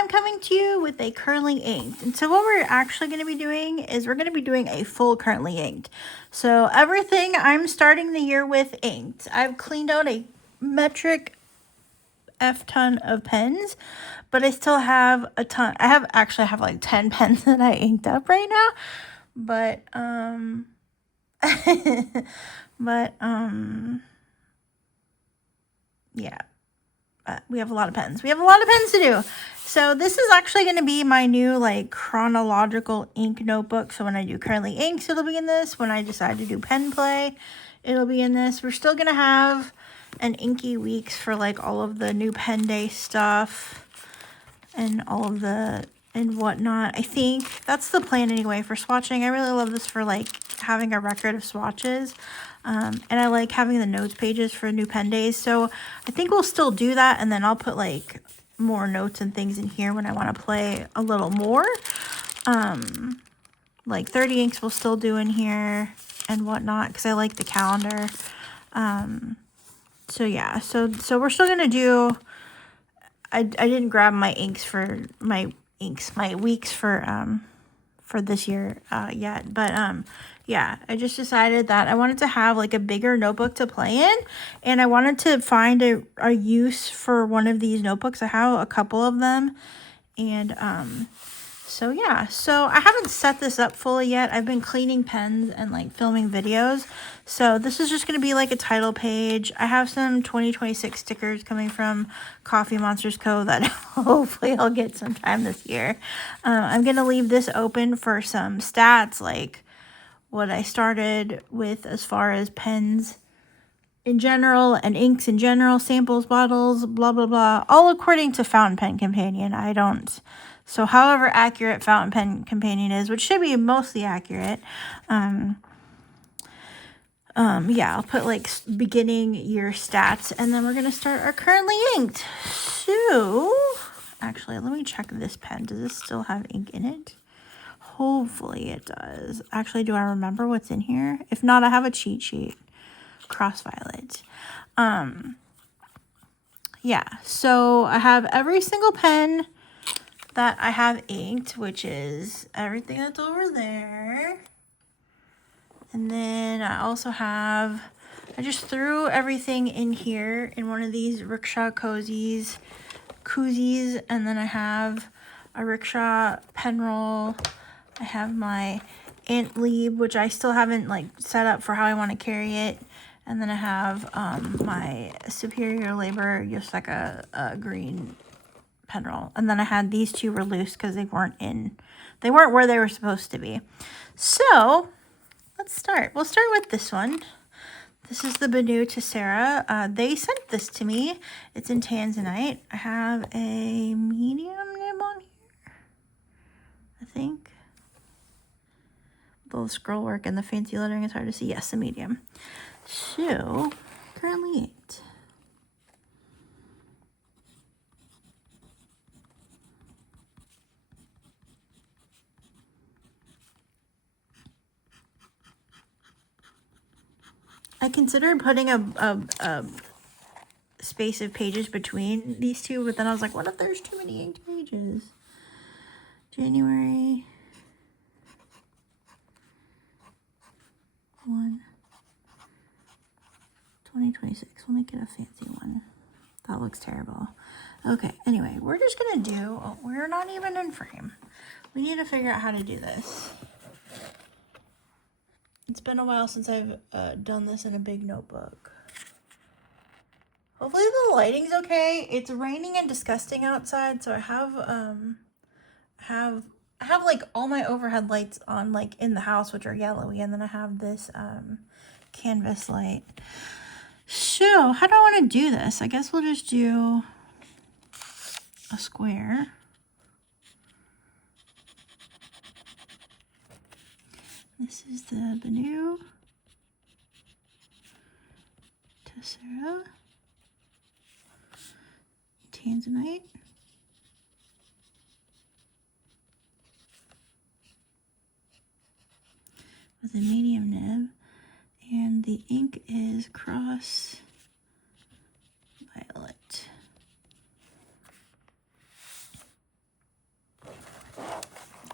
I'm coming to you with a curly inked. And so what we're actually going to be doing is we're going to be doing a full curly inked. So everything I'm starting the year with inked. I've cleaned out a metric F ton of pens, but I still have a ton. I have like 10 pens that I inked up right now. But yeah. We have a lot of pens. We have a lot of pens to do. So this is actually going to be my new like chronological ink notebook. So when I do curly inks, it'll be in this. When I decide to do pen play, it'll be in this. We're still going to have an Inky Weeks for like all of the new pen day stuff and all of the and whatnot. I think that's the plan anyway for swatching. I really love this for like having a record of swatches. And I like having the notes pages for new pen days. So I think we'll still do that. And then I'll put like more notes and things in here when I want to play a little more. Like 30 inks we'll still do in here and whatnot, because I like the calendar. So yeah, so we're still going to do, I didn't grab my inks for my weeks for this year yet, but yeah, I just decided that I wanted to have like a bigger notebook to play in, and I wanted to find a use for one of these notebooks. I have a couple of them, and so yeah, so I haven't set this up fully yet. I've been cleaning pens and like filming videos. So this is just going to be like a title page. I have some 2026 stickers coming from Coffee Monsters Co. that hopefully I'll get sometime this year. I'm going to leave this open for some stats, like what I started with as far as pens in general and inks in general, samples, bottles, blah, blah, blah, all according to Fountain Pen Companion. So however accurate Fountain Pen Companion is, which should be mostly accurate, yeah, I'll put like beginning year stats, and then we're going to start our currently inked. So, actually, let me check this pen. Does this still have ink in it? Hopefully it does. Actually, do I remember what's in here? If not, I have a cheat sheet. Cross Violet. Yeah, so I have every single pen that I have inked, which is everything that's over there. And then I also have, I just threw everything in here in one of these Rickshaw koozies, and then I have a Rickshaw pen roll. I have my Ant Lieb, which I still haven't like set up for how I want to carry it. And then I have my Superior Labor Yoseka green pen roll. And then I had these two were loose because they weren't where they were supposed to be. So let's start. We'll start with this one. This is the Benu Tessera. They sent this to me. It's in Tanzanite. I have a medium nib on here, I think. The scroll work and the fancy lettering is hard to see. Yes, a medium. So, currently 8. I considered putting a space of pages between these two, but then I was like, what if there's too many inked pages? January 1, 2026. We'll make it a fancy one. That looks terrible. Okay, anyway, we're just gonna do, we're not even in frame. We need to figure out how to do this. It's been a while since I've done this in a big notebook. Hopefully the lighting's okay. It's raining and disgusting outside, so I have like all my overhead lights on like in the house, which are yellowy, and then I have this canvas light. So how do I want to do this? I guess we'll just do a square. This is the Benu Tessera Tanzanite. With a medium nib, and the ink is Cross Violet.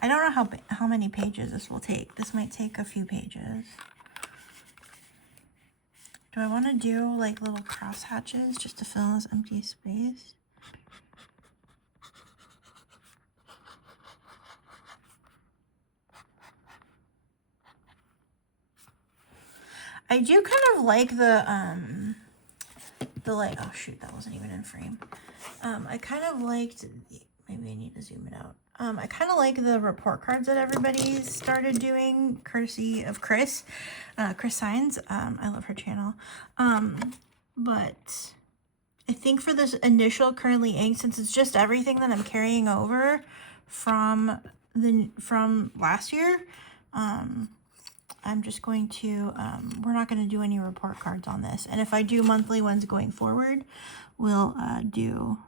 I don't know how many pages this will take. This might take a few pages. Do I want to do like little cross hatches just to fill this empty space? I do kind of like the like, oh shoot, that wasn't even in frame. I kind of liked, maybe I need to zoom it out. I kind of like the report cards that everybody's started doing, courtesy of Chris Signs. I love her channel. But I think for this initial currently ink, since it's just everything that I'm carrying over from last year, I'm just going to, we're not going to do any report cards on this. And if I do monthly ones going forward, we'll do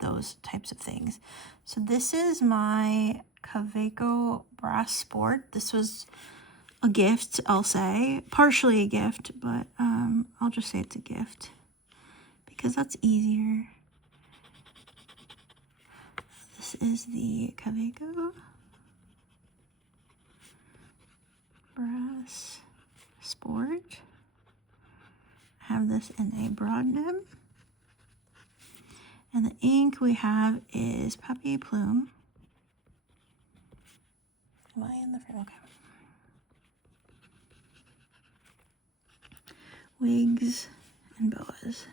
those types of things. So this is my Kaweco Brass Sport. This was a gift, I'll say. Partially a gift, but I'll just say it's a gift because that's easier. This is the Kaweco Brass Sport. I have this in a broad nib. And the ink we have is Papier Plume. Am I in the frame? Okay. Wigs and boas.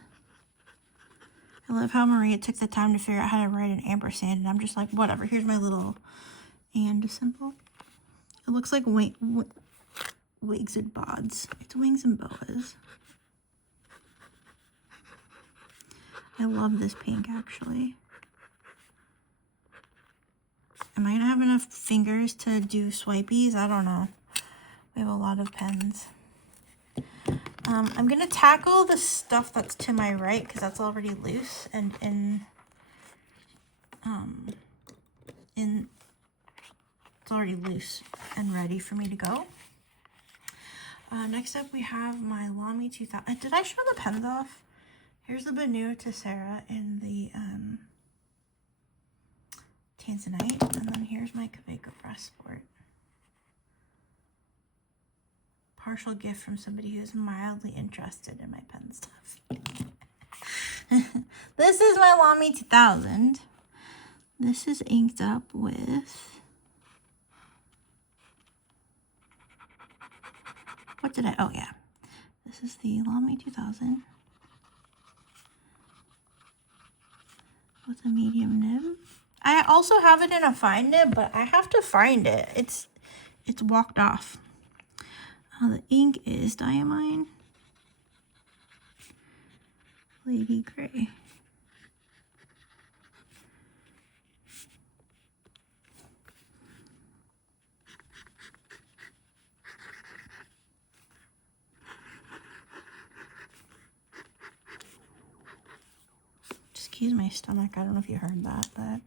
I love how Maria took the time to figure out how to write an ampersand, and I'm just like, whatever. Here's my little and symbol. It looks like wigs and bods. It's wings and boas. I love this pink, actually. Am I going to have enough fingers to do swipies? I don't know. We have a lot of pens. I'm going to tackle the stuff that's to my right because that's already loose and it's already loose and ready for me to go. Next up we have my Lamy 2000. Did I show the pens off? Here's the Benu Tessera in the Tanzanite, and then here's my Kaweco Brass Sport. Partial gift from somebody who's mildly interested in my pen stuff. This is my Lamy 2000. This is inked up with, what did I, oh yeah. This is the Lamy 2000. With a medium nib. I also have it in a fine nib, but I have to find it. It's walked off. The ink is Diamine Lady Gray. Excuse my stomach. I don't know if you heard that, but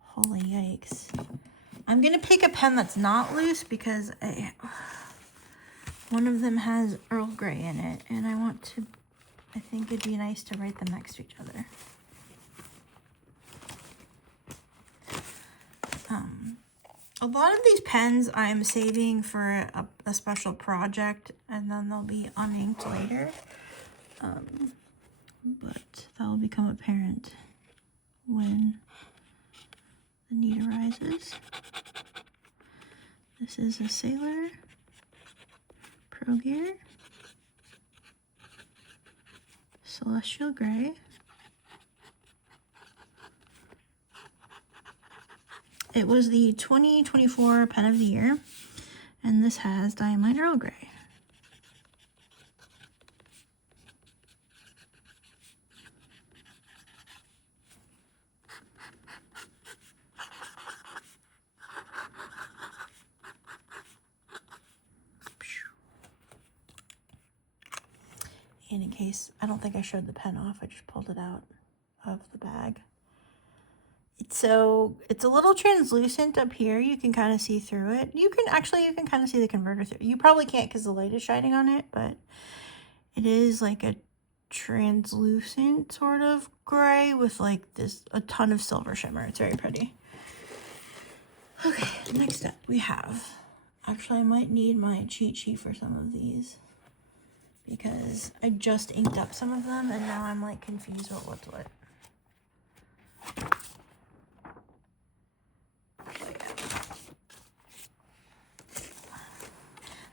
holy yikes. I'm going to pick a pen that's not loose because one of them has Earl Grey in it, and I think it'd be nice to write them next to each other. A lot of these pens I'm saving for a special project, and then they'll be uninked later. But that will become apparent when the need arises. This is a Sailor Pro Gear Celestial Gray. It was the 2024 Pen of the Year, and this has Diamine Earl Grey. And in case, I don't think I showed the pen off, I just pulled it out of the bag. It's a little translucent up here. You can kind of see through it. You can kind of see the converter through. You probably can't because the light is shining on it, but it is like a translucent sort of gray with like a ton of silver shimmer. It's very pretty. Okay, next up we have, actually I might need my cheat sheet for some of these because I just inked up some of them and now I'm like confused about what's what.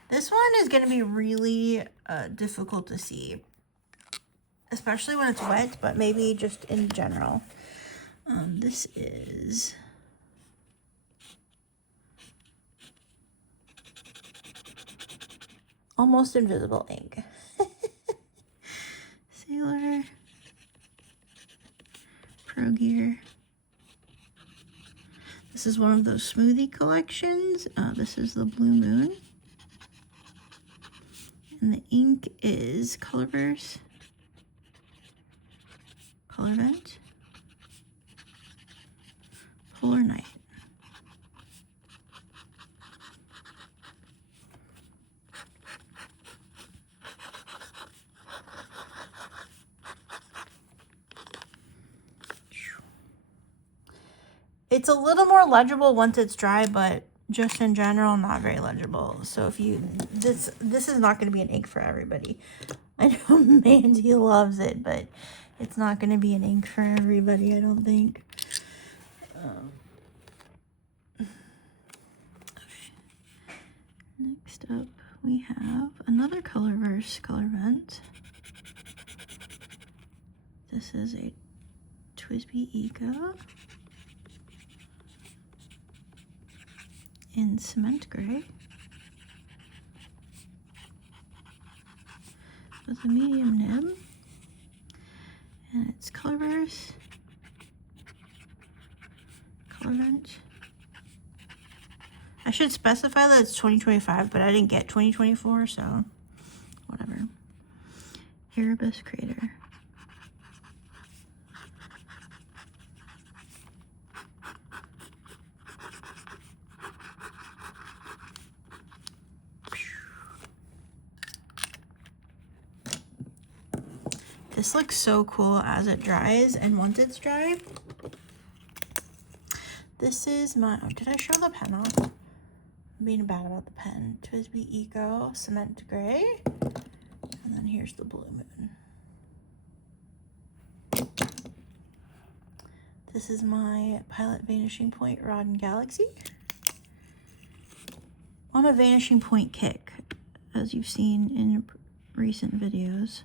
This one is going to be really difficult to see, especially when it's wet, but maybe just in general. This is Almost Invisible ink. Sailor, Pro Gear. This is one of those smoothie collections. This is the Blue Moon. And the ink is Colorverse, Color Vent, Polar Night. It's a little more legible once it's dry, but just in general, not very legible. So if you, this is not going to be an ink for everybody. I know Mandy loves it, but it's not going to be an ink for everybody, I don't think. Okay. Next up, we have another Colorverse Color Vent. This is a TWSBI Eco in cement gray with a medium nib, and it's Colorverse, Color Vent. I should specify that it's 2025, but I didn't get 2024, so whatever. Erebus Crater. This looks so cool as it dries, and once it's dry, this is my, oh, did I show the pen off? I'm being bad about the pen. TWSBI Eco Cement Gray, and then here's the Blue Moon. This is my Pilot Vanishing Point Rod and Galaxy. On a Vanishing Point kick, as you've seen in recent videos.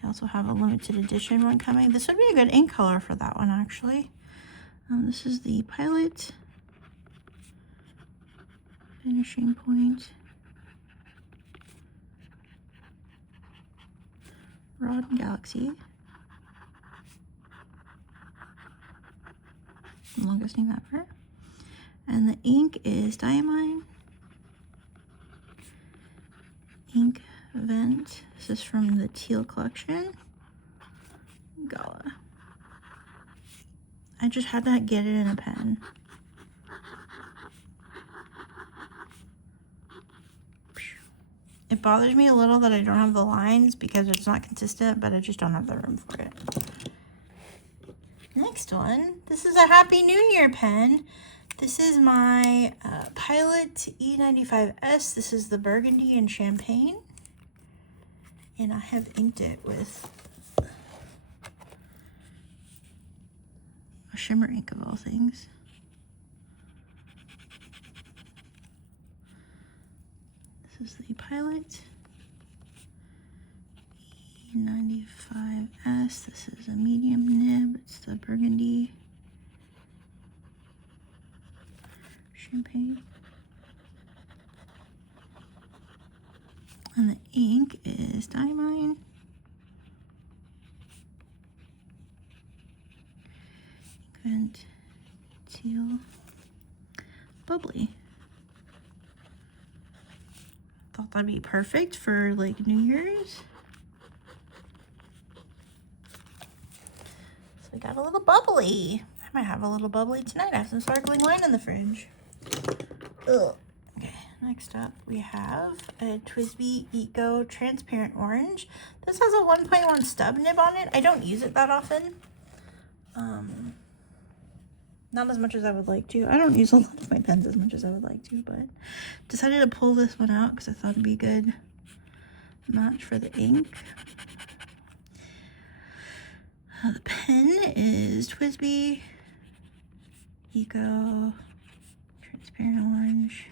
I also have a limited edition one coming. This would be a good ink color for that one, actually. This is the Pilot Vanishing Point Rod and Galaxy. Longest name ever. And the ink is Diamine. Ink Vent. This is from the Teal collection. Gala. I just had to get it in a pen. It bothers me a little that I don't have the lines because it's not consistent, but I just don't have the room for it. Next one. This is a Happy New Year pen. This is my Pilot E95S. This is the Burgundy and Champagne. And I have inked it with a shimmer ink of all things. This is the Pilot E95S. This is a medium nib. It's the Burgundy Champagne. And the ink is Diamine. Vent Teal Bubbly. Thought that'd be perfect for like New Year's. So we got a little bubbly. I might have a little bubbly tonight. I have some sparkling wine in the fridge. Ugh. Okay, next up we have a TWSBI Eco Transparent Orange. This has a 1.1 stub nib on it. I don't use it that often. Not as much as I would like to. I don't use a lot of my pens as much as I would like to, but decided to pull this one out because I thought it'd be a good match for the ink. The pen is TWSBI Eco Transparent Orange.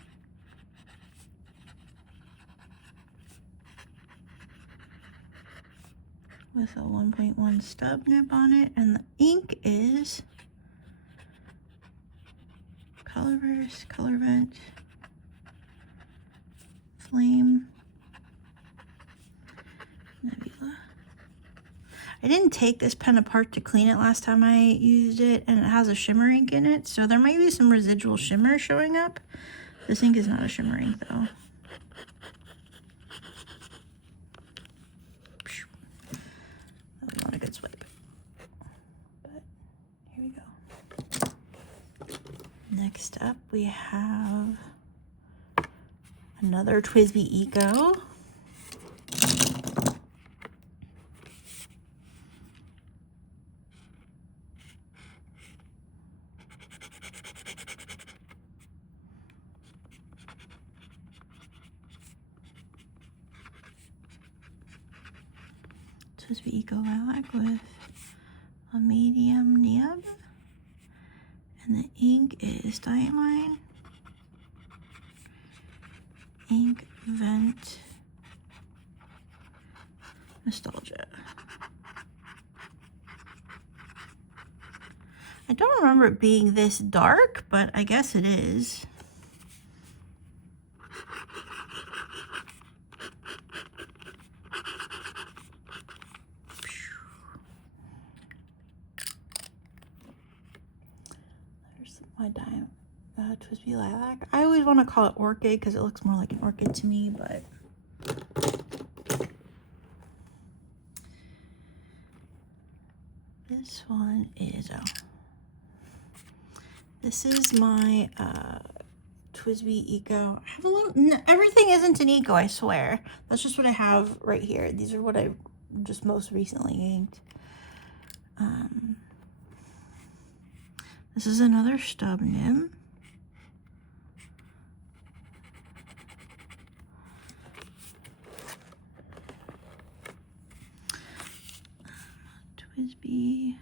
With a 1.1 stub nib on it, and the ink is Colorverse, Colorvent, Flame, Nebula. I didn't take this pen apart to clean it last time I used it, and it has a shimmer ink in it, so there might be some residual shimmer showing up. This ink is not a shimmer ink though. That was not a good swipe. But here we go. Next up we have another TWSBI Eco. TWSBI Eco Lilac with a medium nib, and the ink is Diamine, Ink Vent, Nostalgia. I don't remember it being this dark, but I guess it is. There's my TWSBI Lilac. I always want to call it Orchid because it looks more like an orchid to me, but this one is, this is my TWSBI Eco. I have a little, everything isn't an Eco, I swear. That's just what I have right here. These are what I just most recently inked. This is another stub nib. TWSBI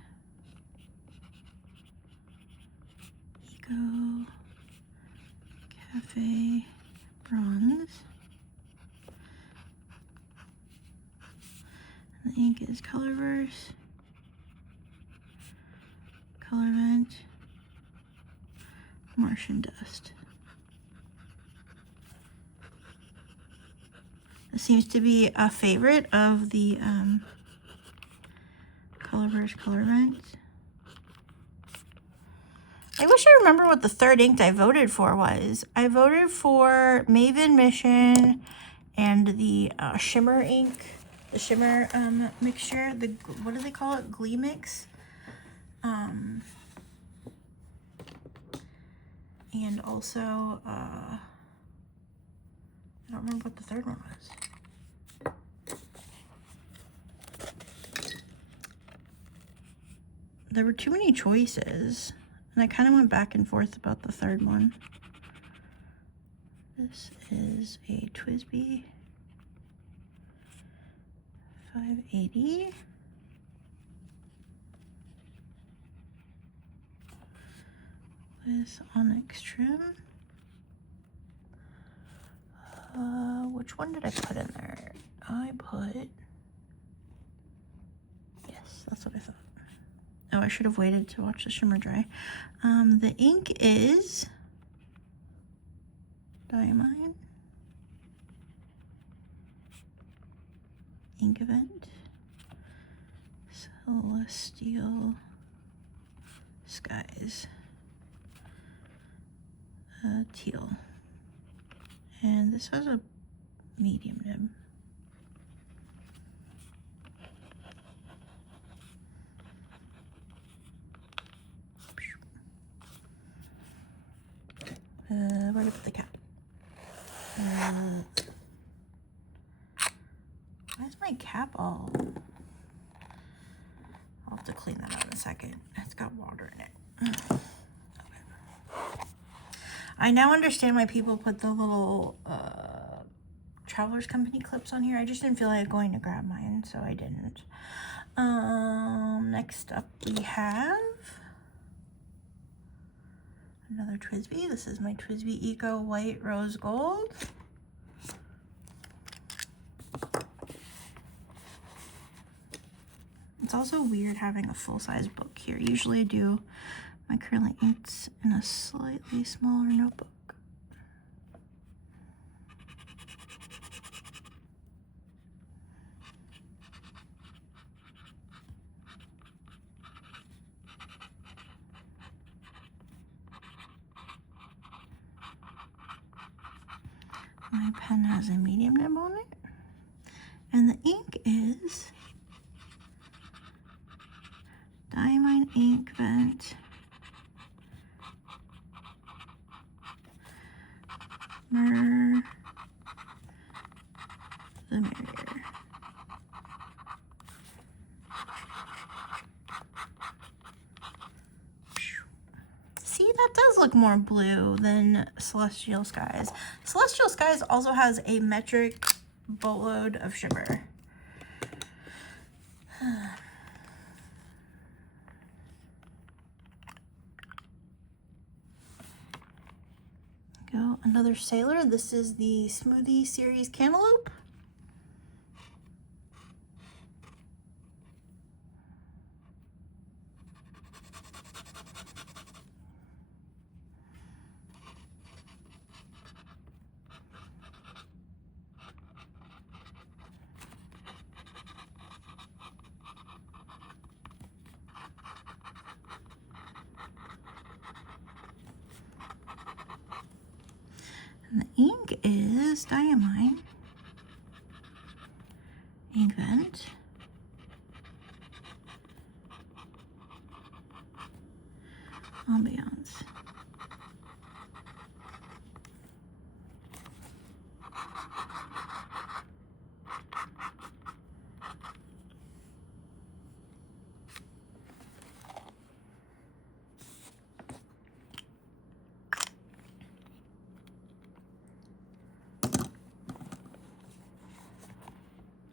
Eco Cafe Bronze. And the ink is Colorverse, Colorvent, Martian Dust. This seems to be a favorite of the Colorverse, Colorvent. I wish I remember what the third ink I voted for was. I voted for Maven Mission and the shimmer ink, the shimmer mixture. The, what do they call it? Glee Mix. And also, I don't remember what the third one was. There were too many choices, and I kind of went back and forth about the third one. This is a TWSBI 580. With onyx trim. Which one did I put in there? I put, yes, that's what I thought. Oh, I should have waited to watch the shimmer dry. The ink is Diamine, Ink Event, Celestial Skies, teal, and this has a medium nib. Where did I put the cap? Why is my cap all? I'll have to clean that out in a second. It's got water in it. I now understand why people put the little Travelers Company clips on here. I just didn't feel like going to grab mine, so I didn't. Next up we have another TWSBI. This is my TWSBI Eco White Rose Gold. It's also weird having a full-size book here. Usually I do my acrylic inks in a slightly smaller notebook. My pen has a medium nib on it. And the ink is Diamine Inkvent Mer the Merrier. See, that does look more blue than Celestial Skies. Celestial Skies also has a metric boatload of sugar. Go, another Sailor. This is the Smoothie Series Cantaloupe. And the ink is Diamine Inkvent Ambiance.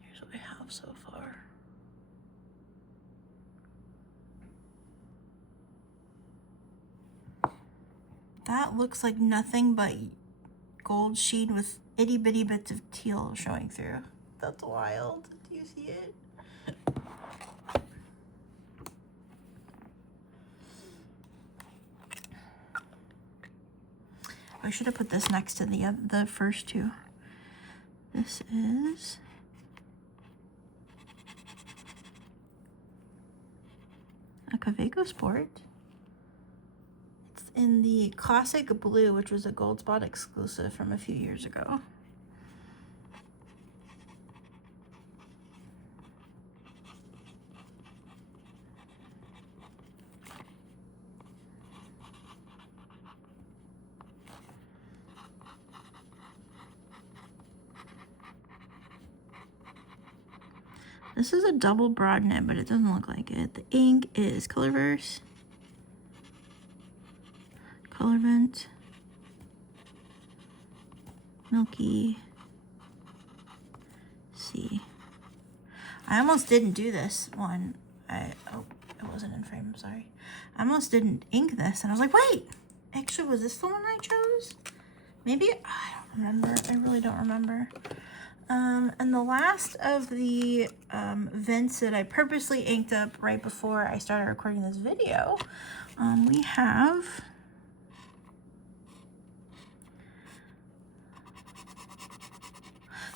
Here's what I have so far. That looks like nothing but gold sheen with itty bitty bits of teal showing through. That's wild. Do you see it? I should have put this next to the first two. This is a Kaweco Sport. It's in the classic blue, which was a Gold Spot exclusive from a few years ago. This is a double broad nib, but it doesn't look like it. The ink is Colorverse, Colorvent, Milky C. I almost didn't do this one. Oh, it wasn't in frame, I'm sorry. I almost didn't ink this, and I was like, wait, actually, was this the one I chose? Maybe, I don't remember. I really don't remember. And the last of the vents that I purposely inked up right before I started recording this video, we have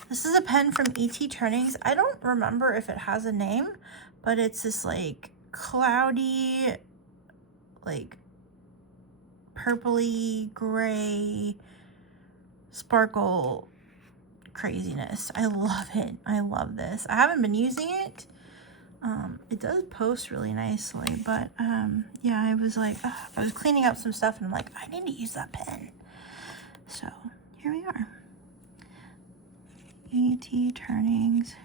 this is a pen from E.T. Turnings. I don't remember if it has a name, but it's this like cloudy, like purpley gray sparkle craziness. I love it. I love this. I haven't been using it. It does post really nicely, but yeah, I was like, I was cleaning up some stuff and I'm like, I need to use that pen. So here we are. E.T. Turnings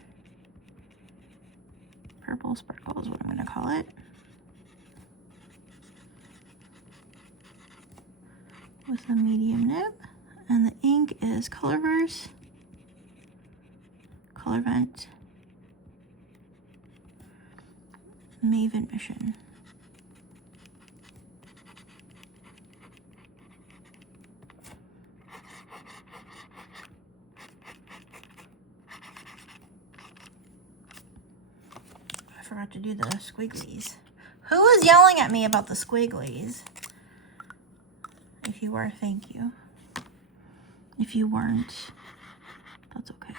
Purple Sparkle is what I'm going to call it. With the medium nib. And the ink is Colorverse, Colorvent, Maven Mission. I forgot to do the squigglies. Who was yelling at me about the squigglies? If you were, thank you. If you weren't, that's okay.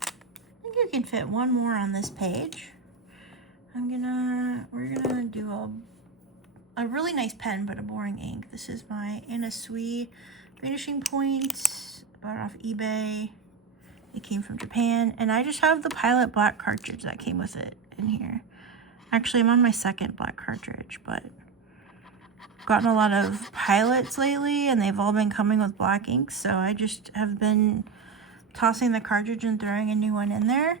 I think you can fit one more on this page. We're gonna do a really nice pen, but a boring ink. This is my Anna Sui Vanishing Point. I bought it off eBay. It came from Japan, and I just have the Pilot black cartridge that came with it in here. Actually, I'm on my second black cartridge, but I've gotten a lot of Pilots lately, and they've all been coming with black inks, so I just have been tossing the cartridge and throwing a new one in there.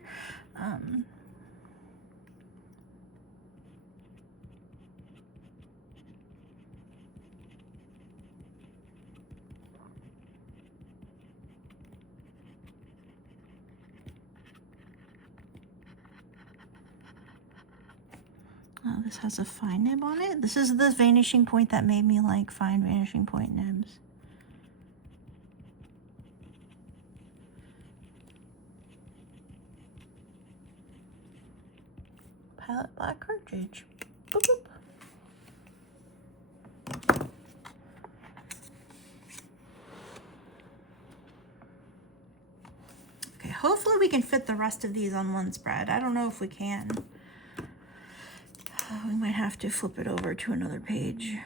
Oh, this has a fine nib on it. This is the Vanishing Point that made me like fine Vanishing Point nibs. Pilot black cartridge. Boop, boop. Okay, hopefully we can fit the rest of these on one spread. I don't know if we can. We might have to flip it over to another page.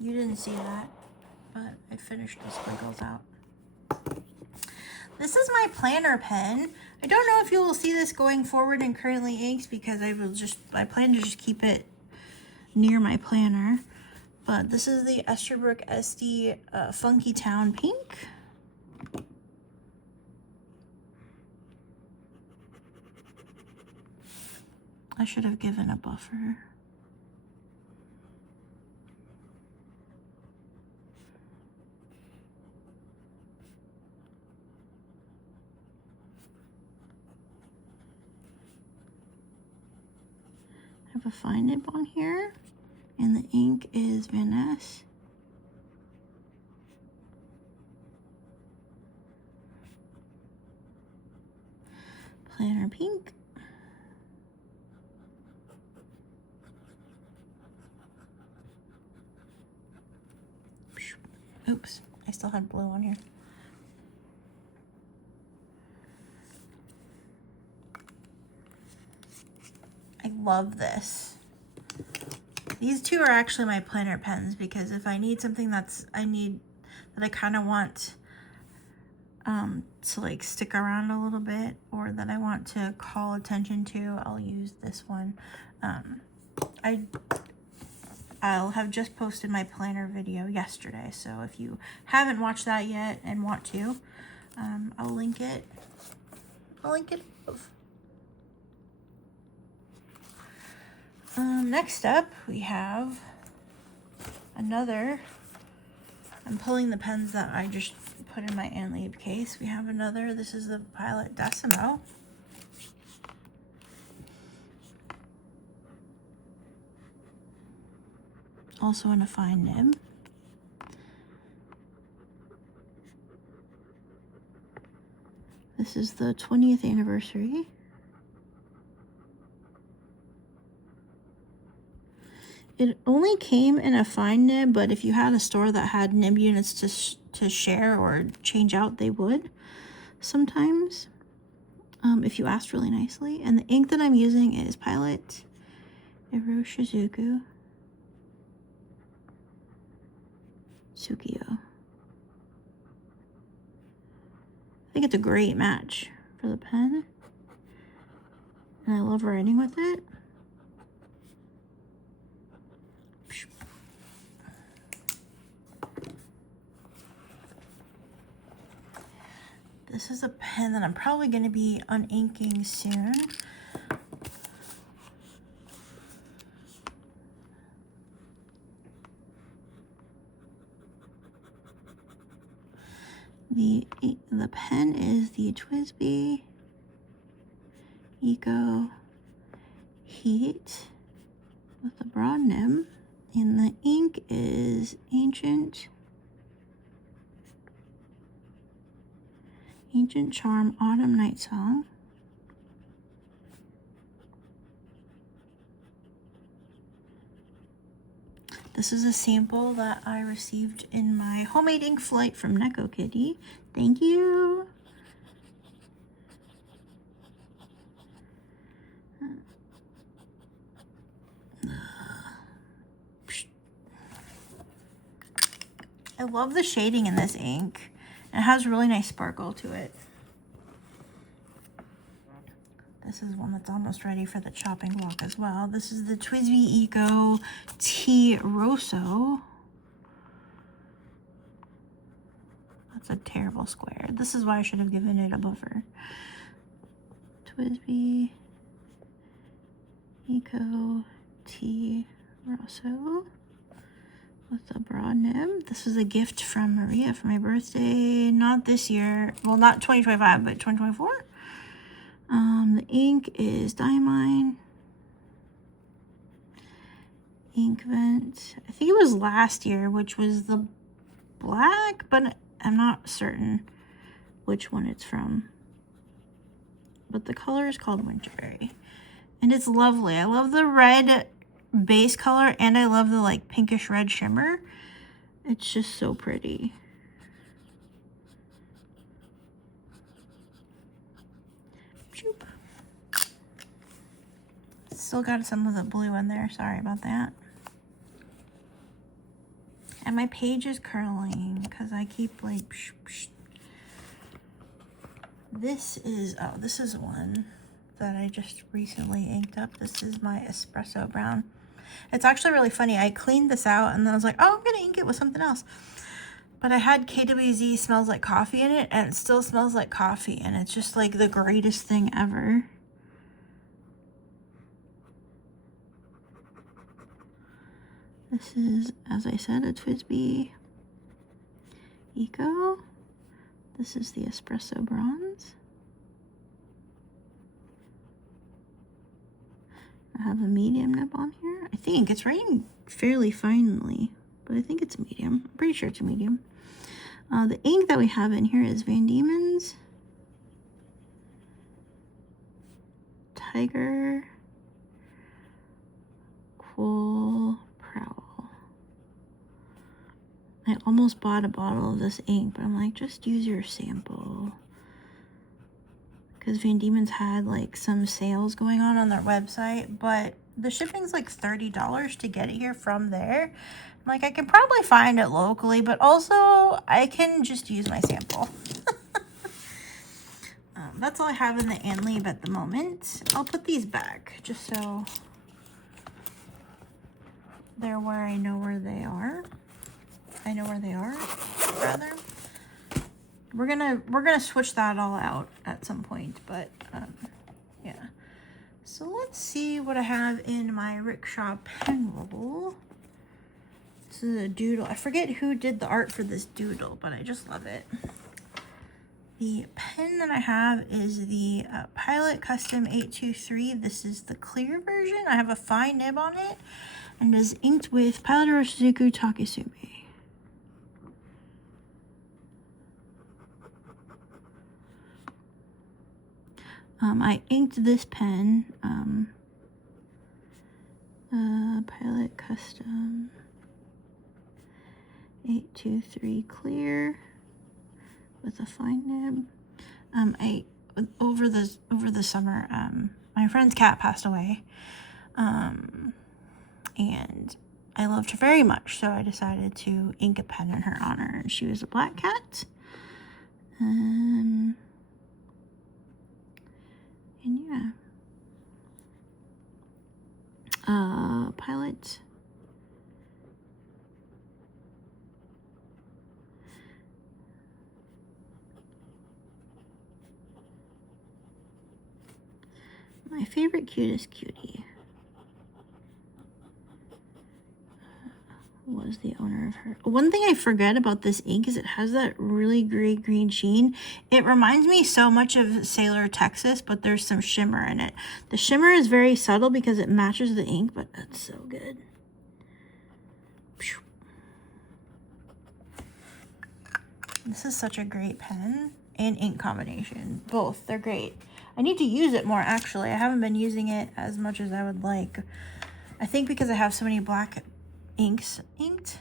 You didn't see that, but I finished the squiggles out. This is my planner pen. I don't know if you will see this going forward in Currently Inks because I plan to just keep it near my planner. But this is the Esterbrook SD Funky Town Pink. I should have given a buffer. I have a fine nib on here, and the ink is Van Ness. Planner Pink. Oops, I still had blue on here. I love this. These two are actually my planner pens because if I need something that I kind of want to like stick around a little bit, or that I want to call attention to, I'll use this one. I'll have just posted my planner video yesterday, so if you haven't watched that yet and want to, I'll link it. Above. Next up, we have another. I'm pulling the pens that I just put in my Anlieb case. We have another. This is the Pilot Decimo. Also in a fine nib. This is the 20th anniversary. It only came in a fine nib, but if you had a store that had nib units to share or change out, they would sometimes, if you asked really nicely. And the ink that I'm using is Pilot Iroshizuku Tsukio. I think it's a great match for the pen, and I love writing with it. this is a pen that I'm probably going to be uninking soon. The pen is the TWSBI Eco Heat with a broad nib, and the ink is Ancient Charm Autumn Night Song. This is a sample that I received in my homemade ink flight from Neko Kitty. Thank you. I love the shading in this ink. It has really nice sparkle to it. This is one that's almost ready for the chopping block as well. This is the TWSBI Eco T Rosso. That's a terrible square. This is why I should have given it a buffer. TWSBI Eco T Rosso with a broad nib. This is a gift from Maria for my birthday. Not this year. Well, not 2025, but 2024. The ink is Diamine. Inkvent. I think it was last year, which was the black, but I'm not certain which one it's from. But the color is called Winterberry. And it's lovely. I love the red base color, and I love the like pinkish red shimmer. It's just so pretty. Shoop. Still got some of the blue in there. Sorry about that. And my page is curling because I keep like This is one that I just recently inked up. This is my espresso brown. It's actually really funny. I cleaned this out and then I was like, oh, I'm gonna ink it with something else. But I had KWZ Smells Like Coffee in it, and it still smells like coffee, and it's just like the greatest thing ever. This is, as I said, a TWSBI Eco. This is the Espresso Bronze. I have a medium nib on here. I think it's writing fairly finely, but I think it's medium. I'm pretty sure it's a medium. The ink that we have in here is Van Diemen's Tiger Quoll Prowl. I almost bought a bottle of this ink, but I'm like, just use your sample. Because Van Diemen's had like some sales going on their website, but the shipping's like $30 to get it here from there. Like, I can probably find it locally, but also I can just use my sample. That's all I have in the Anlib at the moment. I'll put these back just so they're where I know where they are. I know where they are, rather. We're gonna switch that all out at some point, but yeah. So let's see what I have in my Rickshaw pen roll. This is a doodle. I forget who did the art for this doodle, but I just love it. The pen that I have is the Pilot Custom 823. This is the clear version. I have a fine nib on it, and it is inked with Pilot Iroshizuku Takesumi. I inked this pen, Pilot Custom 823 clear with a fine nib. Over the summer, my friend's cat passed away, and I loved her very much, so I decided to ink a pen in her honor. And she was a black cat. And yeah. Pilot. My favorite cutest cutie was the owner of her. One thing I forget about this ink is it has that really great green sheen. It reminds me so much of Sailor Texas, but there's some shimmer in it. The shimmer is very subtle because it matches the ink, but that's so good. This is such a great pen and ink combination. Both, they're great. I need to use it more, actually. I haven't been using it as much as I would like. I think because I have so many black inks inked.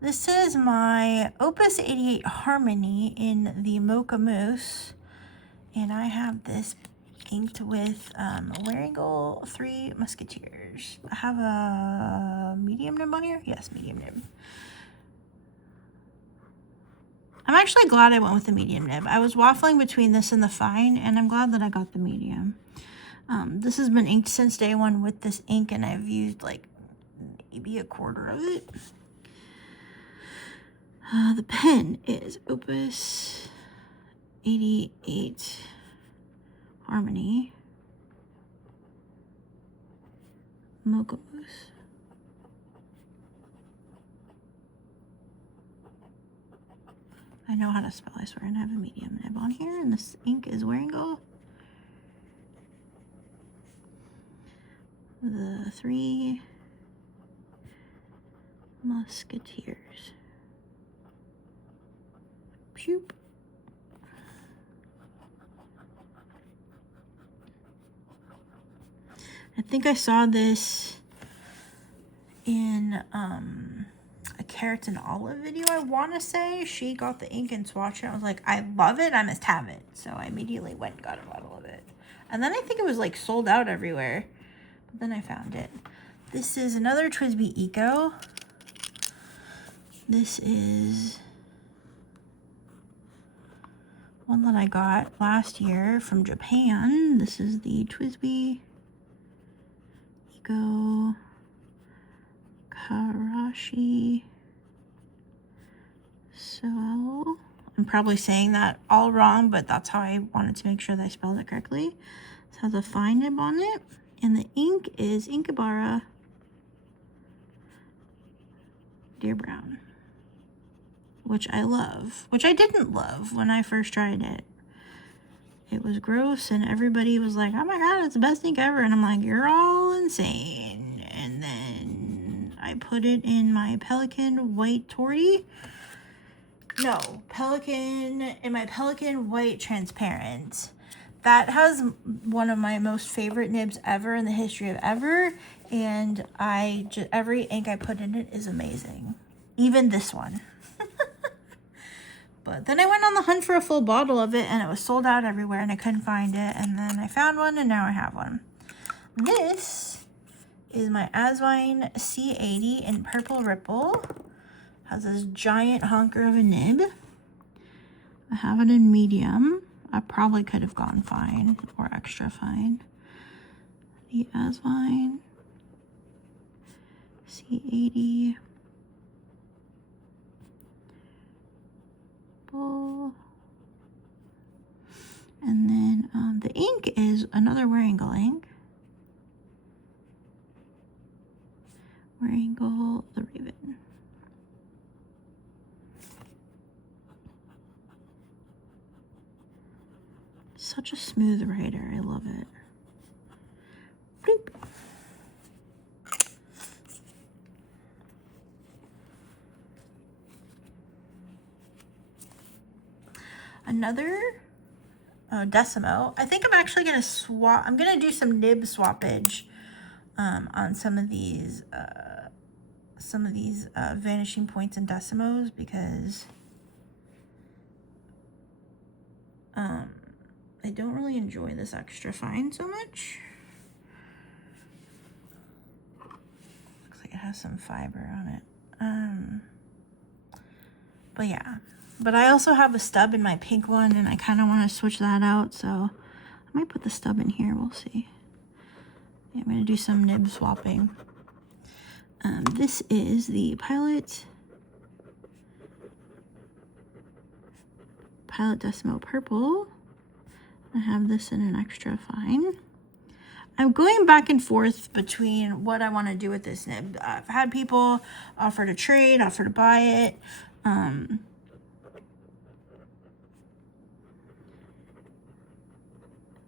This is my Opus 88 Harmony in the Mocha Mousse. And I have this inked with Waringal 3 Musketeers. I have a medium nib on here. Yes, medium nib. I'm actually glad I went with the medium nib. I was waffling between this and the fine, and I'm glad that I got the medium. This has been inked since day one with this ink, and I've used like maybe a quarter of it. The pen is Opus 88 Harmony Mocha Mousse. I know how to spell, I swear, and I have a medium nib on here, and this ink is Waringal. The 3 Musketeers. Shoop. I think I saw this in a carrots and olive video, I want to say. She got the ink and swatched it. I was like, I love it. I must have it. So I immediately went and got a bottle of it. And then I think it was like sold out everywhere. But then I found it. This is another TWSBI Eco. This is one that I got last year from Japan. This is the TWSBI Eco Karashi So I'm probably saying that all wrong, but that's how I wanted to make sure that I spelled it correctly. It has a fine nib on it, and the ink is Inkabara Deer Brown, which I love, which I didn't love when I first tried it. It was gross, and everybody was like, oh my god, it's the best ink ever. And I'm like, you're all insane. And then I put it in my Pelikan White Torty. No, in my Pelikan White Transparent. That has one of my most favorite nibs ever in the history of ever. And every ink I put in it is amazing. Even this one. But then I went on the hunt for a full bottle of it, and it was sold out everywhere, and I couldn't find it. And then I found one, and now I have one. This is my Asvine C80 in Purple Ripple. Has this giant honker of a nib. I have it in medium. I probably could have gone fine or extra fine. The Asvine C80. And then the ink is another Waringal ink. Waringal the Raven. Such a smooth writer. I love it. Bloop. Another Decimo. I think I'm actually going to swap. I'm going to do some nib swappage on some of these Vanishing Points and Decimos, because I don't really enjoy this extra fine so much. Looks like it has some fiber on it. But yeah. But I also have a stub in my pink one, and I kind of want to switch that out, so I might put the stub in here. We'll see. Yeah, I'm going to do some nib swapping. This is the Pilot Decimo Purple. I have this in an extra fine. I'm going back and forth between what I want to do with this nib. I've had people offer to trade, offer to buy it.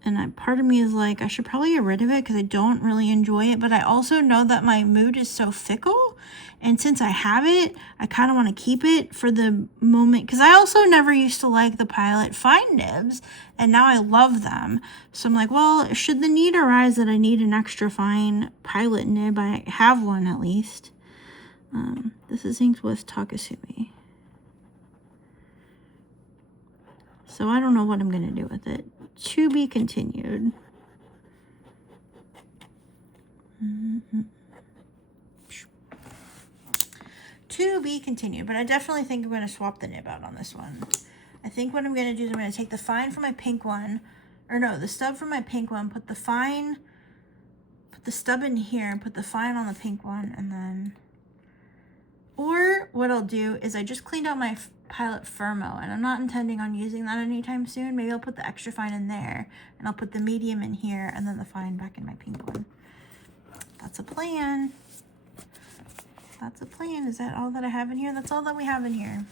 And part of me is like, I should probably get rid of it because I don't really enjoy it. But I also know that my mood is so fickle. And since I have it, I kind of want to keep it for the moment. Because I also never used to like the Pilot fine nibs. And now I love them. So I'm like, well, should the need arise that I need an extra fine Pilot nib, I have one at least. This is inked with Takasumi. So I don't know what I'm going to do with it. To be continued. To be continued. But I definitely think I'm going to swap the nib out on this one. I think what I'm going to do is I'm going to take the fine from my pink one. Or no, the stub from my pink one. Put the fine. Put the stub in here. Put the fine on the pink one. And then... Or what I'll do is I just cleaned out my Pilot Firmo, and I'm not intending on using that anytime soon. Maybe I'll put the extra fine in there, and I'll put the medium in here, and then the fine back in my pink one. That's a plan. That's a plan. Is that all that I have in here? That's all that we have in here.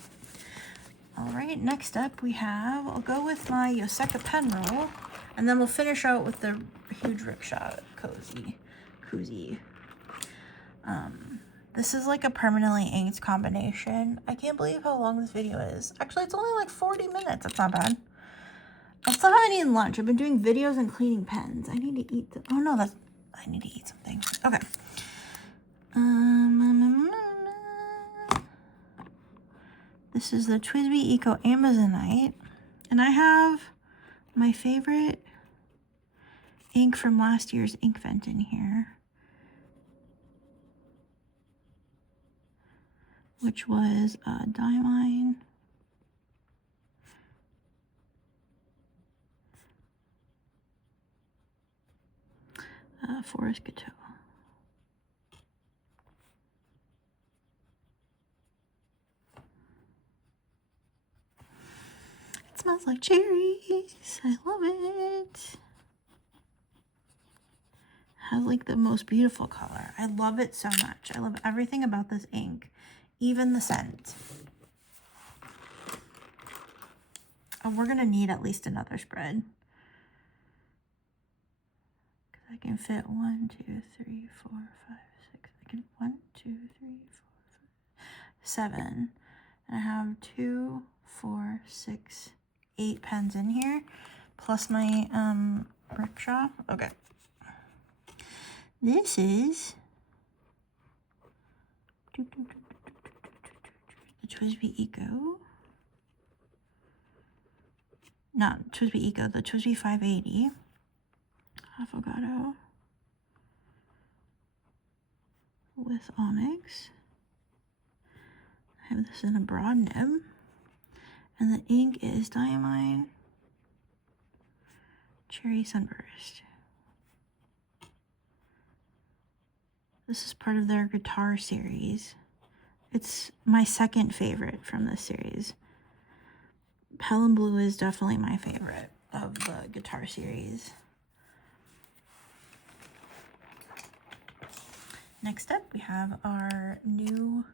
All right, next up we have, I'll go with my Yoseka pen roll, and then we'll finish out with the huge rickshaw koozie. This is like a permanently inked combination. I can't believe how long this video is. Actually, it's only like 40 minutes. That's not bad. I still haven't eaten lunch. I've been doing videos and cleaning pens. I need to eat I need to eat something. Okay. This is the TWSBI Eco Amazonite. And I have my favorite ink from last year's Inkvent in here, which was Diamine. Forest Gateau. It smells like cherries. I love it. Has like the most beautiful color. I love it so much. I love everything about this ink, even the scent. Oh, we're gonna need at least another spread. Cause I can fit 1, 2, 3, 4, 5, 6. I can 1, 2, 3, 4, 5, 7. And I have 2, 4, 6, 8 pens in here, plus my rickshaw. Okay. This is the TWSBI Eco. Not TWSBI Eco, the TWSBI 580. Affogato with Onyx. I have this in a broad nib. And the ink is Diamine Cherry Sunburst. This is part of their guitar series. It's my second favorite from this series. Pelham Blue is definitely my favorite of the guitar series. Next up, we have our new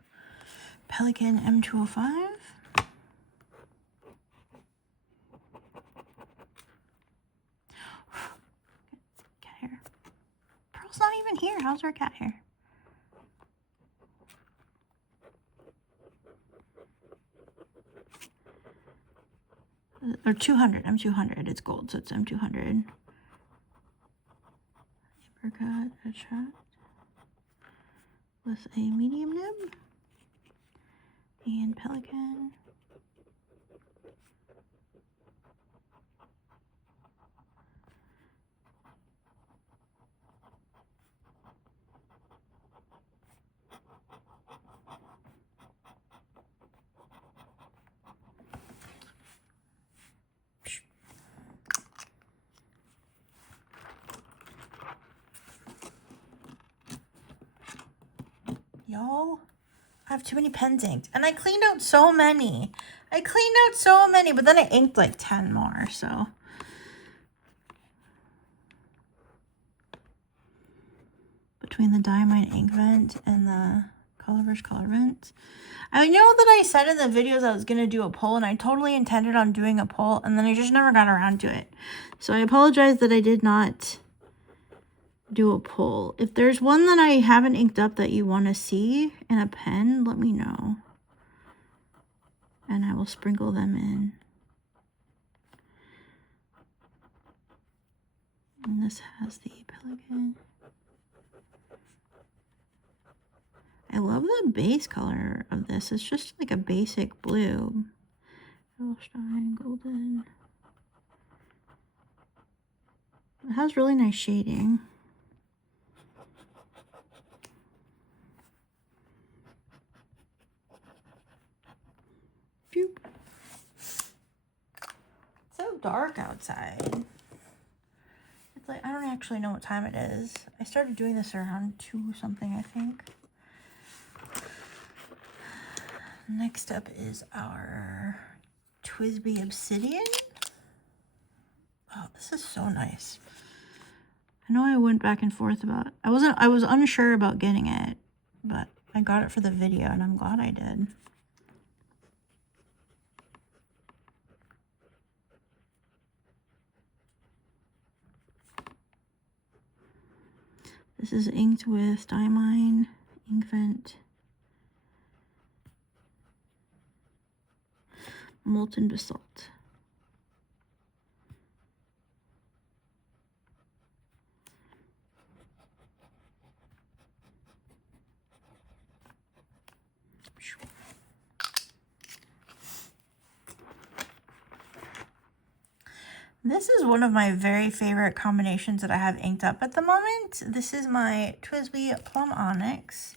Pelikan M205. Cat hair. Pearl's not even here. How's her cat hair? Or 200, M200. It's gold, so it's M200. Apricot Attract with a medium nib and Pelikan. Y'all, I have too many pens inked. And I cleaned out so many. But then I inked like 10 more, so. between the Diamine Inkvent and the Colorverse Colorvent. I know that I said in the videos I was going to do a poll, and I totally intended on doing a poll, and then I just never got around to it. So I apologize that I did not do a poll. If there's one that I haven't inked up that you want to see in a pen, let me know. And I will sprinkle them in. And this has the pelican. I love the base color of this. It's just like a basic blue. Goldstein, golden. It has really nice shading. Phew. It's so dark outside. It's like, I don't actually know what time it is. I started doing this around 2 something, I think. Next up is our TWSBI Obsidian. Oh, this is so nice. I know I went back and forth about, I was unsure about getting it, but I got it for the video and I'm glad I did. This is inked with Diamine Inkvent, Molten Basalt. This is one of my very favorite combinations that I have inked up at the moment. This is my TWSBI Plum Onyx.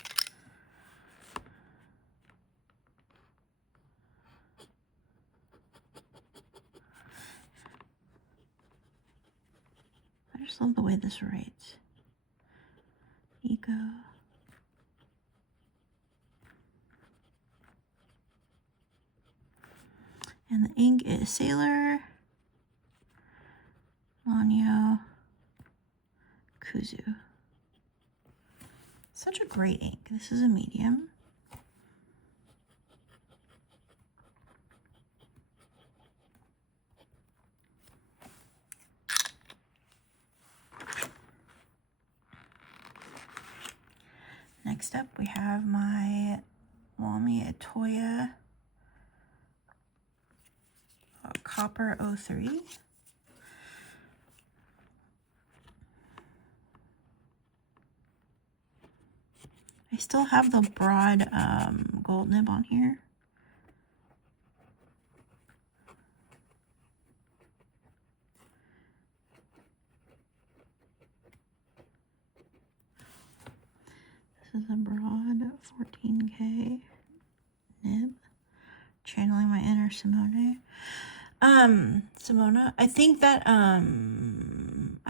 I just love the way this writes. Eco. And the ink is Sailor, Lanyo, Kuzu. Such a great ink. This is a medium. Next up, we have my Lamy Atoya Copper 03. I still have the broad gold nib on here. This is a broad 14K nib. Channeling my inner Simone. Simona. I think that I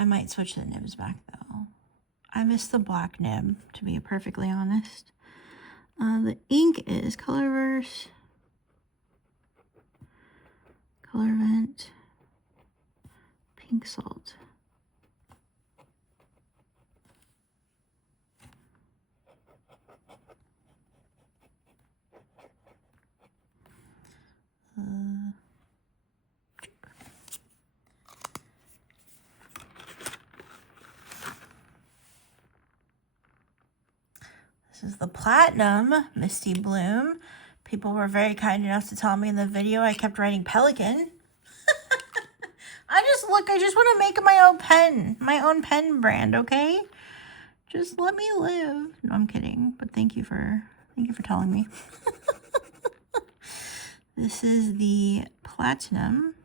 might switch the nibs back though. I miss the black nib, to be perfectly honest. The ink is Colorverse, Colorvent, Pink Salt. This is the Platinum Misty Bloom. People were very kind enough to tell me in the video I kept writing Pelican. I just want to make my own pen brand, okay? Just let me live. No, I'm kidding, but thank you for telling me. This is the Platinum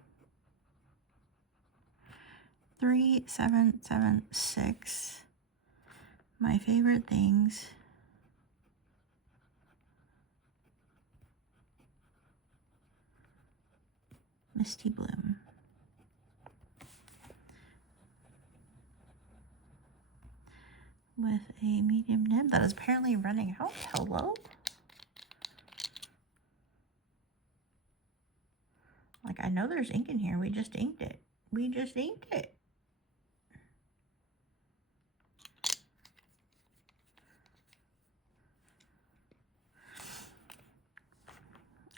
3776. My favorite things. Misty Bloom. With a medium nib that is apparently running out. Hello? Like, I know there's ink in here. We just inked it. We just inked it.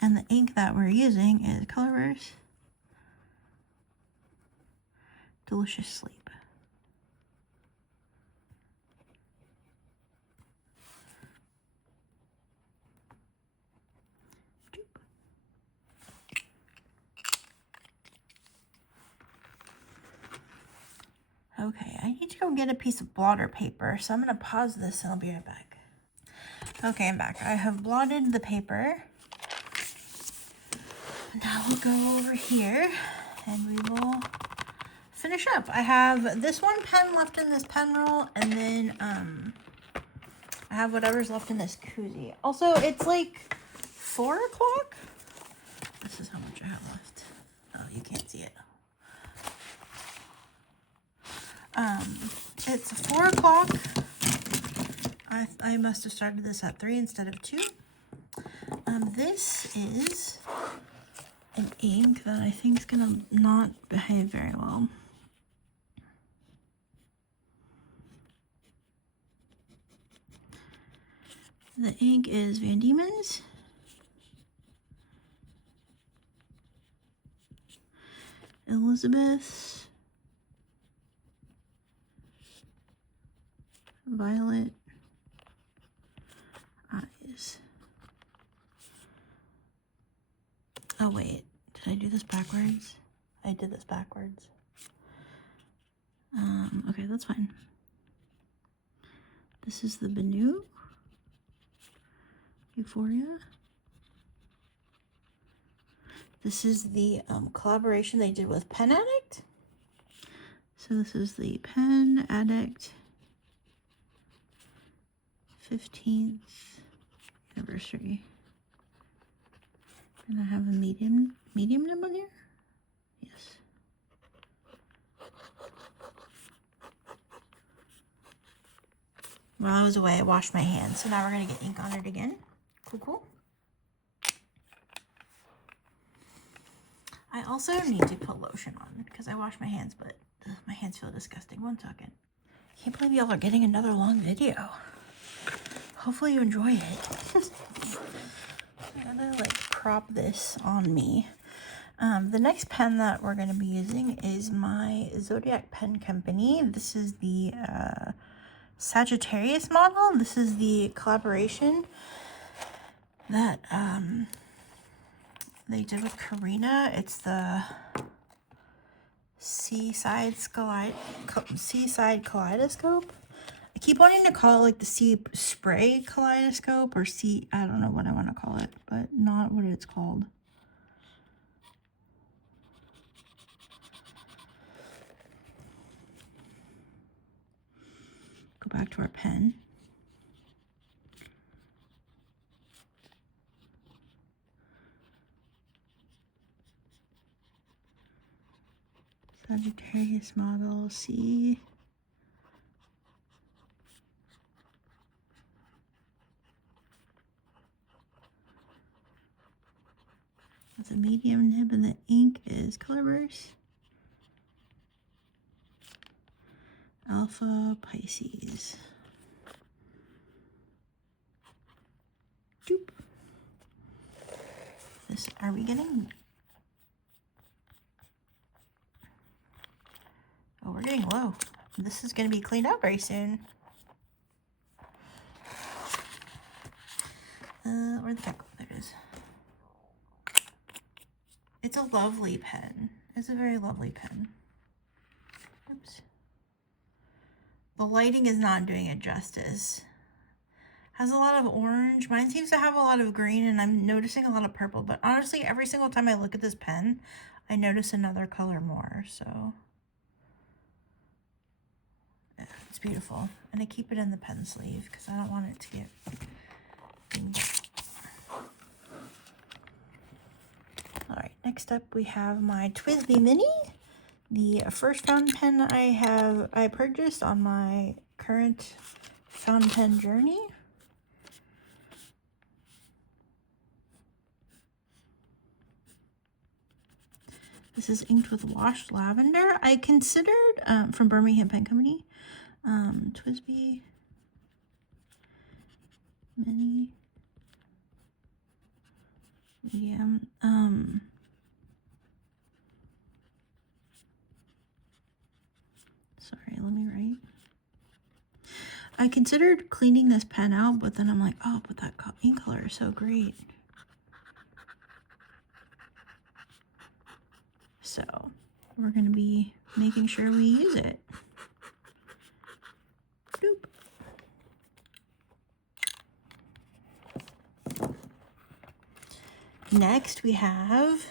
And the ink that we're using is Colorverse Delicious Sleep. Okay, I need to go get a piece of blotter paper, so I'm going to pause this and I'll be right back. Okay, I'm back. I have blotted the paper. Now we'll go over here and we will finish up. I have this one pen left in this pen roll, and then I have whatever's left in this koozie. Also, it's like 4 o'clock. This is how much I have left. Oh, you can't see it. It's 4 o'clock. I must have started this at 3 instead of 2. This is an ink that I think is gonna not behave very well. The ink is Van Diemen's. Elizabeth's. Violet Eyes. Oh wait, did I do this backwards? I did this backwards. Okay, that's fine. This is the Benu Euphoria. This is the collaboration they did with Pen Addict. So this is the Pen Addict 15th anniversary. And I have a medium nib on here? Yes. While I was away, I washed my hands, so now we're gonna get ink on it again. Cool, cool. I also need to put lotion on because I washed my hands, but my hands feel disgusting. 1 second. Can't believe y'all are getting another long video. Hopefully you enjoy it. I'm gonna like prop this on me. The next pen that we're gonna be using is my Zodiac Pen Company. This is the Sagittarius model. This is the collaboration that they did with Karina. It's the Seaside Kaleidoscope. I keep wanting to call it like the Sea Spray Kaleidoscope or Sea, I don't know what I want to call it, but not what it's called. Go back to our pen. Sagittarius model C. It's a medium nib and the ink is Colorverse Alpha Pisces. Doop. This, are we getting? Oh, we're getting low. This is going to be cleaned up very soon. Where'd the heck? There it is. It's a lovely pen. It's a very lovely pen. Oops. The lighting is not doing it justice. Has a lot of orange. Mine seems to have a lot of green, and I'm noticing a lot of purple. But honestly, every single time I look at this pen, I notice another color more. So yeah, it's beautiful. And I keep it in the pen sleeve because I don't want it to get dinged. All right, next up we have my TWSBI Mini, the first fountain pen I purchased on my current fountain pen journey. This is inked with washed lavender. I considered, from Birmingham Pen Company, TWSBI Mini medium. Sorry, let me write. I considered cleaning this pen out, but then I'm like, oh, but that ink color is so great. So we're going to be making sure we use it. Doop. Next, we have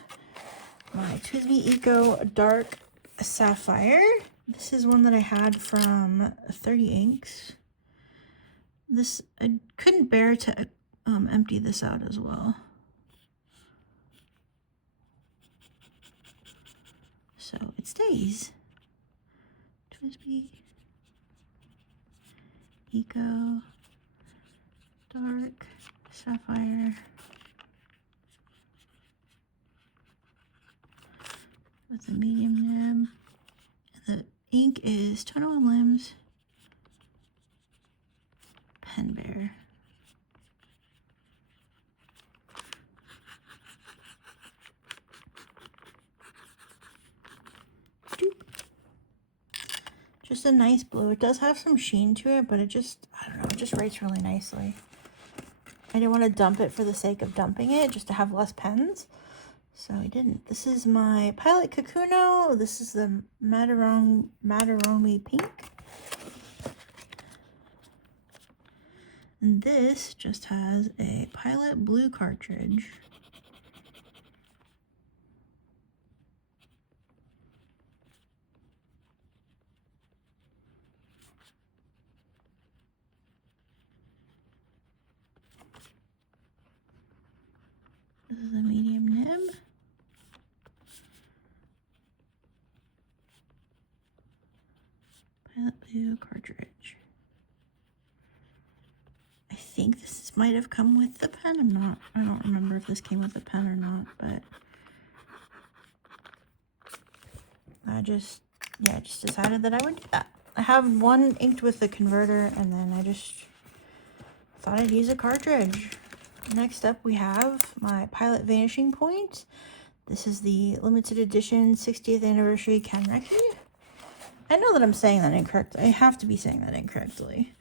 my TWSBI Eco Dark Sapphire. This is one that I had from 30 Inks. This, I couldn't bear to empty this out as well. So it stays. TWSBI Eco Dark Sapphire. With a medium nib. And the ink is 21 Limbs Pen Bear. Just a nice blue. It does have some sheen to it, but it just, I don't know, it just writes really nicely. I didn't want to dump it for the sake of dumping it, just to have less pens. So I didn't. This is my Pilot Kakuno. This is the Madarome Pink. And this just has a Pilot Blue cartridge. This is a medium nib. Pilot Blue cartridge. I think this might have come with the pen. I don't remember if this came with the pen or not, but I just decided that I would do that. I have one inked with the converter, and then I just thought I'd use a cartridge. Next up, we have my Pilot Vanishing Point. This is the limited edition 60th anniversary Kanreki. I know that I'm saying that incorrectly. I have to be saying that incorrectly.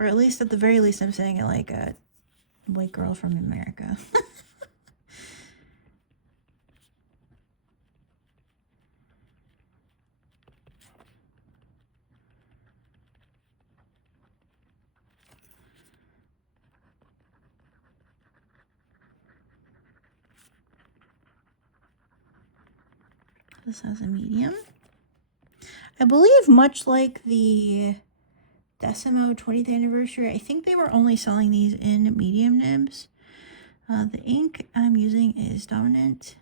Or at least, at the very least, I'm saying it like a white girl from America. This has a medium. I believe much like the Decimo 20th anniversary, I think they were only selling these in medium nibs. The ink I'm using is Dominant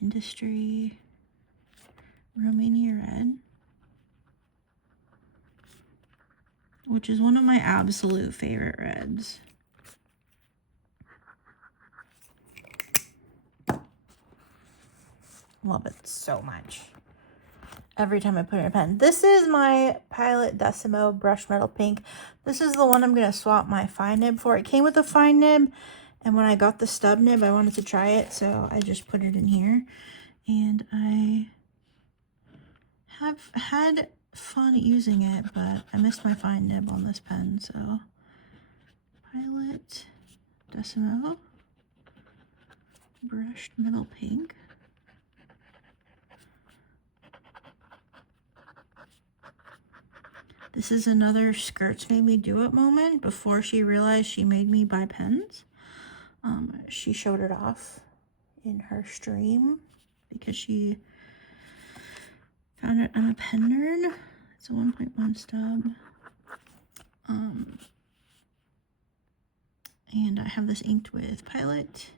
Industry Romania Red, which is one of my absolute favorite reds. Love it so much. Every time I put in a pen. This is my Pilot Decimo Brush Metal Pink. This is the one I'm going to swap my fine nib for. It came with a fine nib, and when I got the stub nib, I wanted to try it, so I just put it in here. And I have had fun using it, but I missed my fine nib on this pen, so Pilot Decimo Brushed Metal Pink. This is another Skirts Made Me Do It moment. Before she realized she made me buy pens, she showed it off in her stream because she found it. I'm a pen nerd. It's a 1.1 stub. And I have this inked with Pilot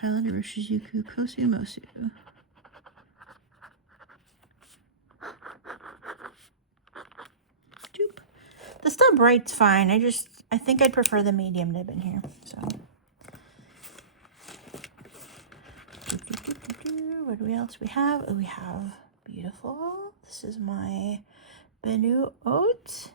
Iroshizuku Kosu Mosu. The stub writes fine. I think I'd prefer the medium nib in here. So, what else we have? Oh, we have beautiful. This is my Bennu Haute.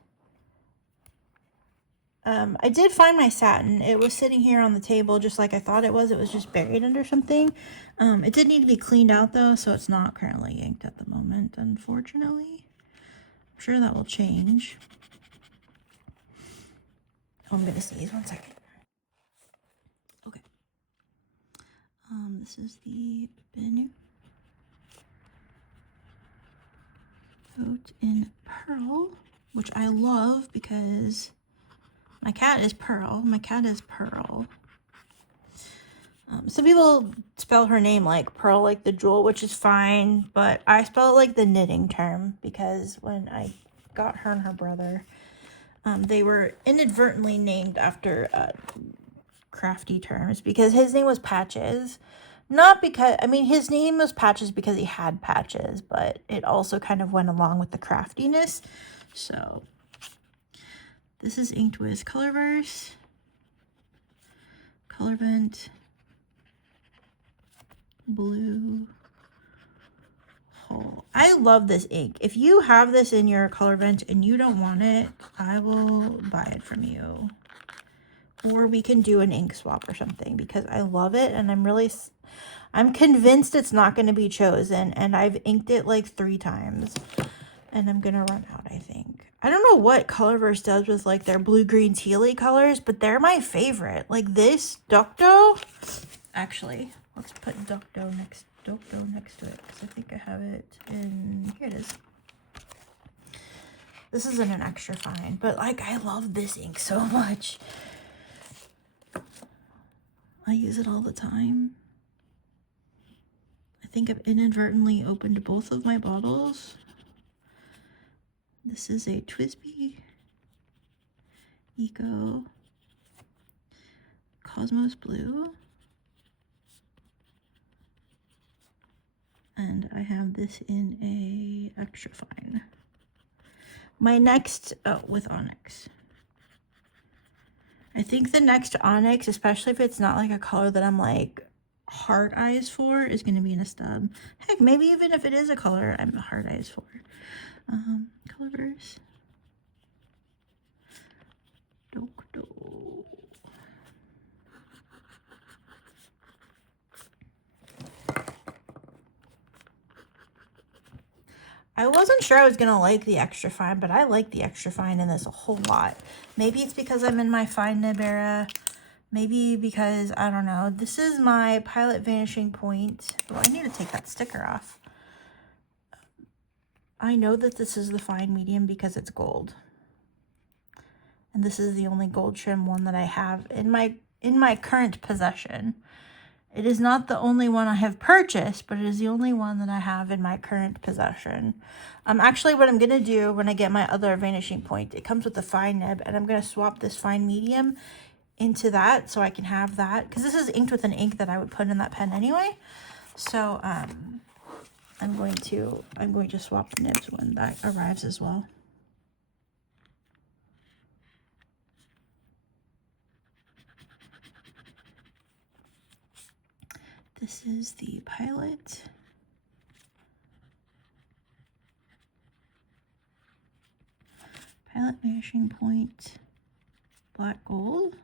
I did find my satin. It was sitting here on the table just like I thought it was. It was just buried under something. It did need to be cleaned out though, so it's not currently inked at the moment, unfortunately. I'm sure that will change. Oh, I'm gonna sneeze 1 second. Okay. This is the Bennu Haute in Pearl, which I love because my cat is Pearl. My cat is Pearl. Some people spell her name like Pearl, like the jewel, which is fine, but I spell it like the knitting term because when I got her and her brother, they were inadvertently named after crafty terms because his name was Patches. Not because, I mean, his name was Patches because he had patches, but it also kind of went along with the craftiness. So this is inked with Colorverse, Colorbant, Blue Hole. I love this ink. If you have this in your Colorbant and you don't want it, I will buy it from you. Or we can do an ink swap or something because I love it and I'm convinced it's not going to be chosen, and I've inked it like 3 times and I'm going to run out, I think. I don't know what Colorverse does with like their blue, green, tealy colors, but they're my favorite. Like this Docto. Actually, let's put Docto next to it because I think I have it in, here it is. This isn't an extra fine, but like I love this ink so much. I use it all the time. I think I've inadvertently opened both of my bottles. This is a TWSBI Eco Cosmos Blue. And I have this in a extra fine. My next, with Onyx. I think the next Onyx, especially if it's not like a color that I'm like hard eyes for, is going to be in a stub. Heck, maybe even if it is a color I'm hard eyes for. Colorverse. Docto. I wasn't sure I was going to like the extra fine, but I like the extra fine in this a whole lot. Maybe it's because I'm in my fine nib era. Maybe because, I don't know. This is my Pilot Vanishing Point. Oh, I need to take that sticker off. I know that this is the fine medium because it's gold. And this is the only gold trim one that I have in my current possession. It is not the only one I have purchased, but it is the only one that I have in my current possession. Actually, what I'm going to do when I get my other Vanishing Point, it comes with the fine nib, and I'm going to swap this fine medium into that so I can have that. Because this is inked with an ink that I would put in that pen anyway. So, I'm going to swap the nibs when that arrives as well. This is the Pilot. Pilot Vanishing Point Black Gold.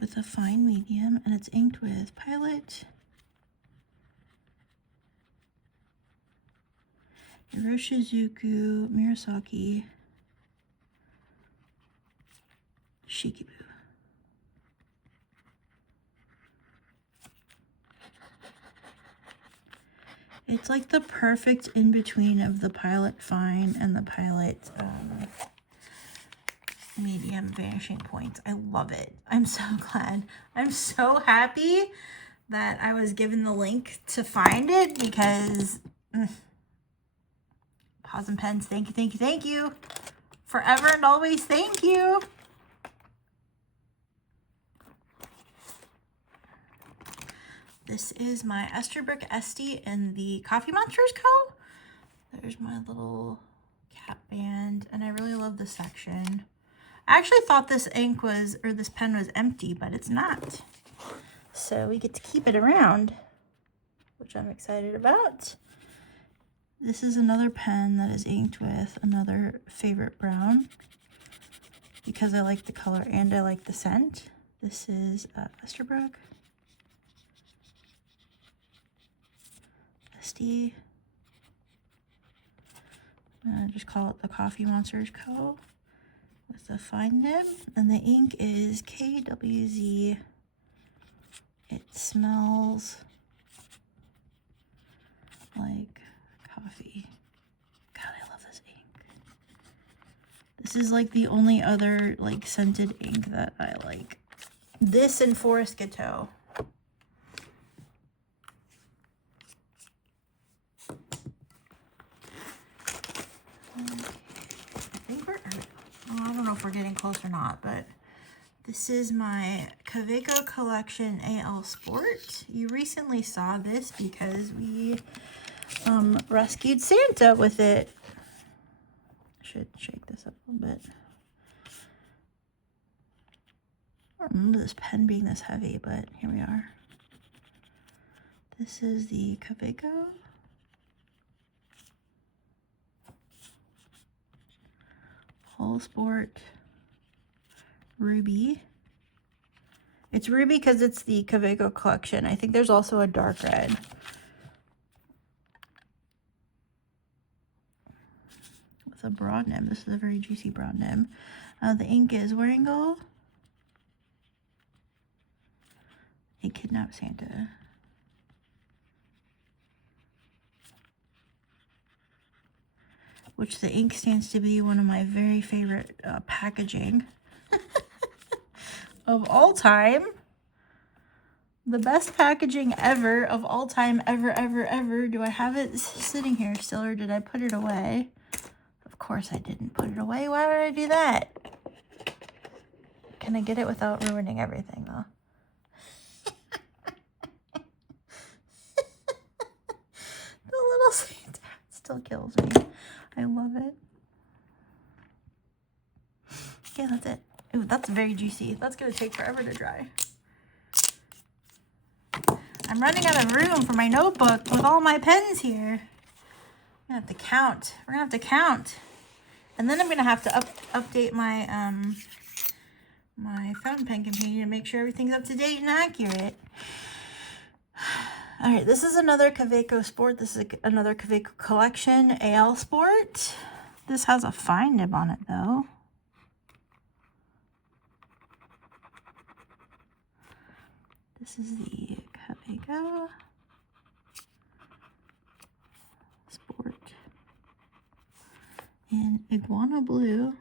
With a fine medium, and it's inked with Pilot, Iroshizuku, Murasaki, Shikibu. It's like the perfect in-between of the Pilot Fine and the Pilot medium Vanishing Points. I love it. I'm so glad. I'm so happy that I was given the link to find it because Paws and Pens, thank you, thank you, thank you. Forever and always, thank you. This is my Esterbrook Esty in the Coffee Monsters Co. There's my little cat band, and I really love this section. I actually thought this ink was, or this pen was empty, but it's not. So we get to keep it around, which I'm excited about. This is another pen that is inked with another favorite brown because I like the color and I like the scent. This is Esterbrook. Esty. Just call it the Coffee Monsters Co. with the fine nib. And the ink is KWZ. It smells like coffee. God, I love this ink. This is like the only other like scented ink that I like. This and Forest Gâteau. I think I don't know if we're getting close or not, but this is my Kaweco Collection AL Sport. You recently saw this because we rescued Santa with it. I should shake this up a little bit. I don't remember this pen being this heavy, but here we are. This is the Kaweco. Whole Sport Ruby. It's ruby because it's the Kaweco Collection. I think there's also a dark red. With a broad nib. This is a very juicy broad nib. The ink is Waringal. A Kidnapped Santa. Which the ink stands to be one of my very favorite packaging of all time. The best packaging ever of all time, ever. Do I have it sitting here still, or did I put it away? Of course I didn't put it away. Why would I do that? Can I get it without ruining everything, though? The little Santa still kills me. I love it. Okay, that's it. Ooh, that's very juicy. That's gonna take forever to dry. I'm running out of room for my notebook with all my pens here. I'm gonna have to count. We're gonna have to count. And then I'm gonna have to update my my fountain pen companion to make sure everything's up to date and accurate. All right, this is another Kaweco Sport. This is another Kaweco Collection AL Sport. This has a fine nib on it, though. This is the Kaweco Sport in Iguana Blue.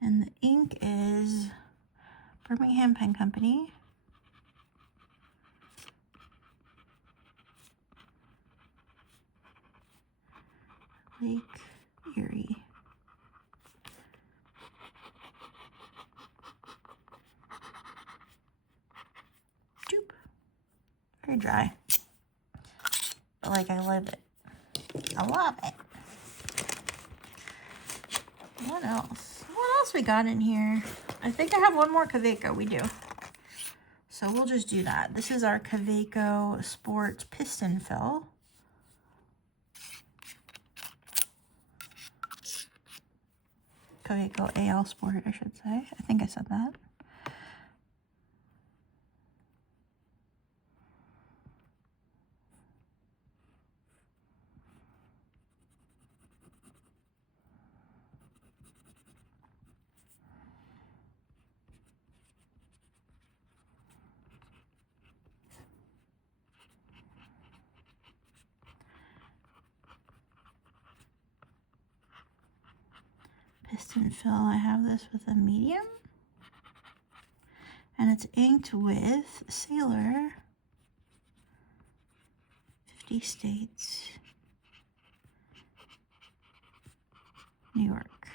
And the ink is Birmingham Pen Company. Lake Erie. Joop. Very dry. But like, I love it. I love it. What else? What else we got in here? I think I have one more Kaweco. We do. So we'll just do that. This is our Kaweco Sport Piston Fill. Kaweco AL Sport, I should say. I think I said that. Piston Fill, I have this with a medium. And it's inked with Sailor 50 States, New York.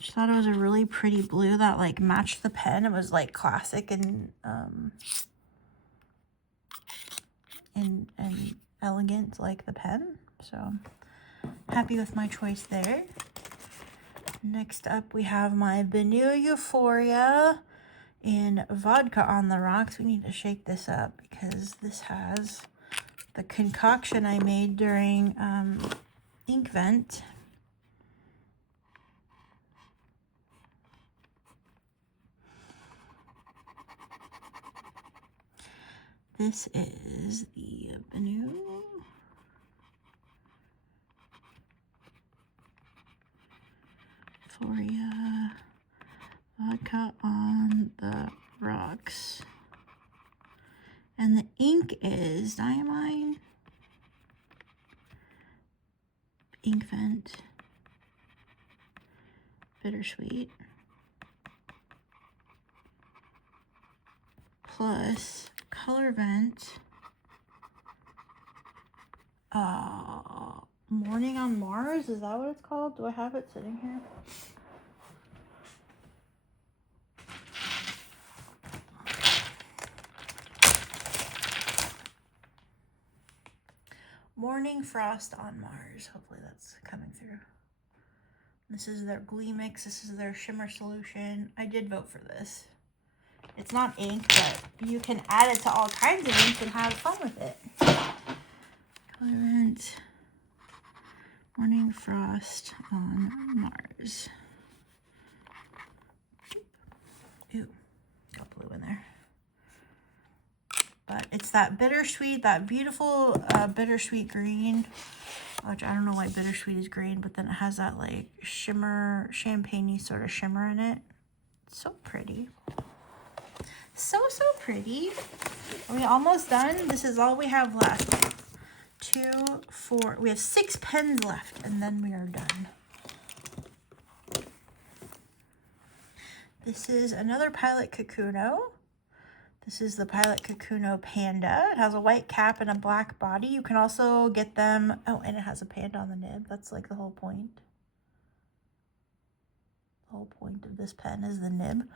Just thought it was a really pretty blue that like matched the pen. It was like classic and elegant like the pen. So happy with my choice there. Next up, we have my Banoo Euphoria in Vodka on the Rocks. We need to shake this up because this has the concoction I made during Inkvent. This is the Banoo Euphoria Vodka on the Rocks. And the ink is Diamine, Inkvent, Bittersweet, plus Colorvent, Morning on Mars, is that what it's called? Do I have it sitting here? Morning Frost on Mars. Hopefully that's coming through. This is their Glee Mix. This is their shimmer solution. I did vote for this. It's not ink, but you can add it to all kinds of inks and have fun with it. Colorvent, Morning Frost on Mars. Ooh, got blue in there. But it's that bittersweet, that beautiful bittersweet green, which I don't know why bittersweet is green, but then it has that like shimmer, champagne-y sort of shimmer in it. It's so pretty. So pretty. Are we almost done? This is all we have left. 2, 4, we have 6 pens left, and then we are done. This is another Pilot Kakuno. This is the Pilot Kakuno Panda. It has a white cap and a black body. You can also get them, oh, and it has a panda on the nib. That's like the whole point. The whole point of this pen is the nib.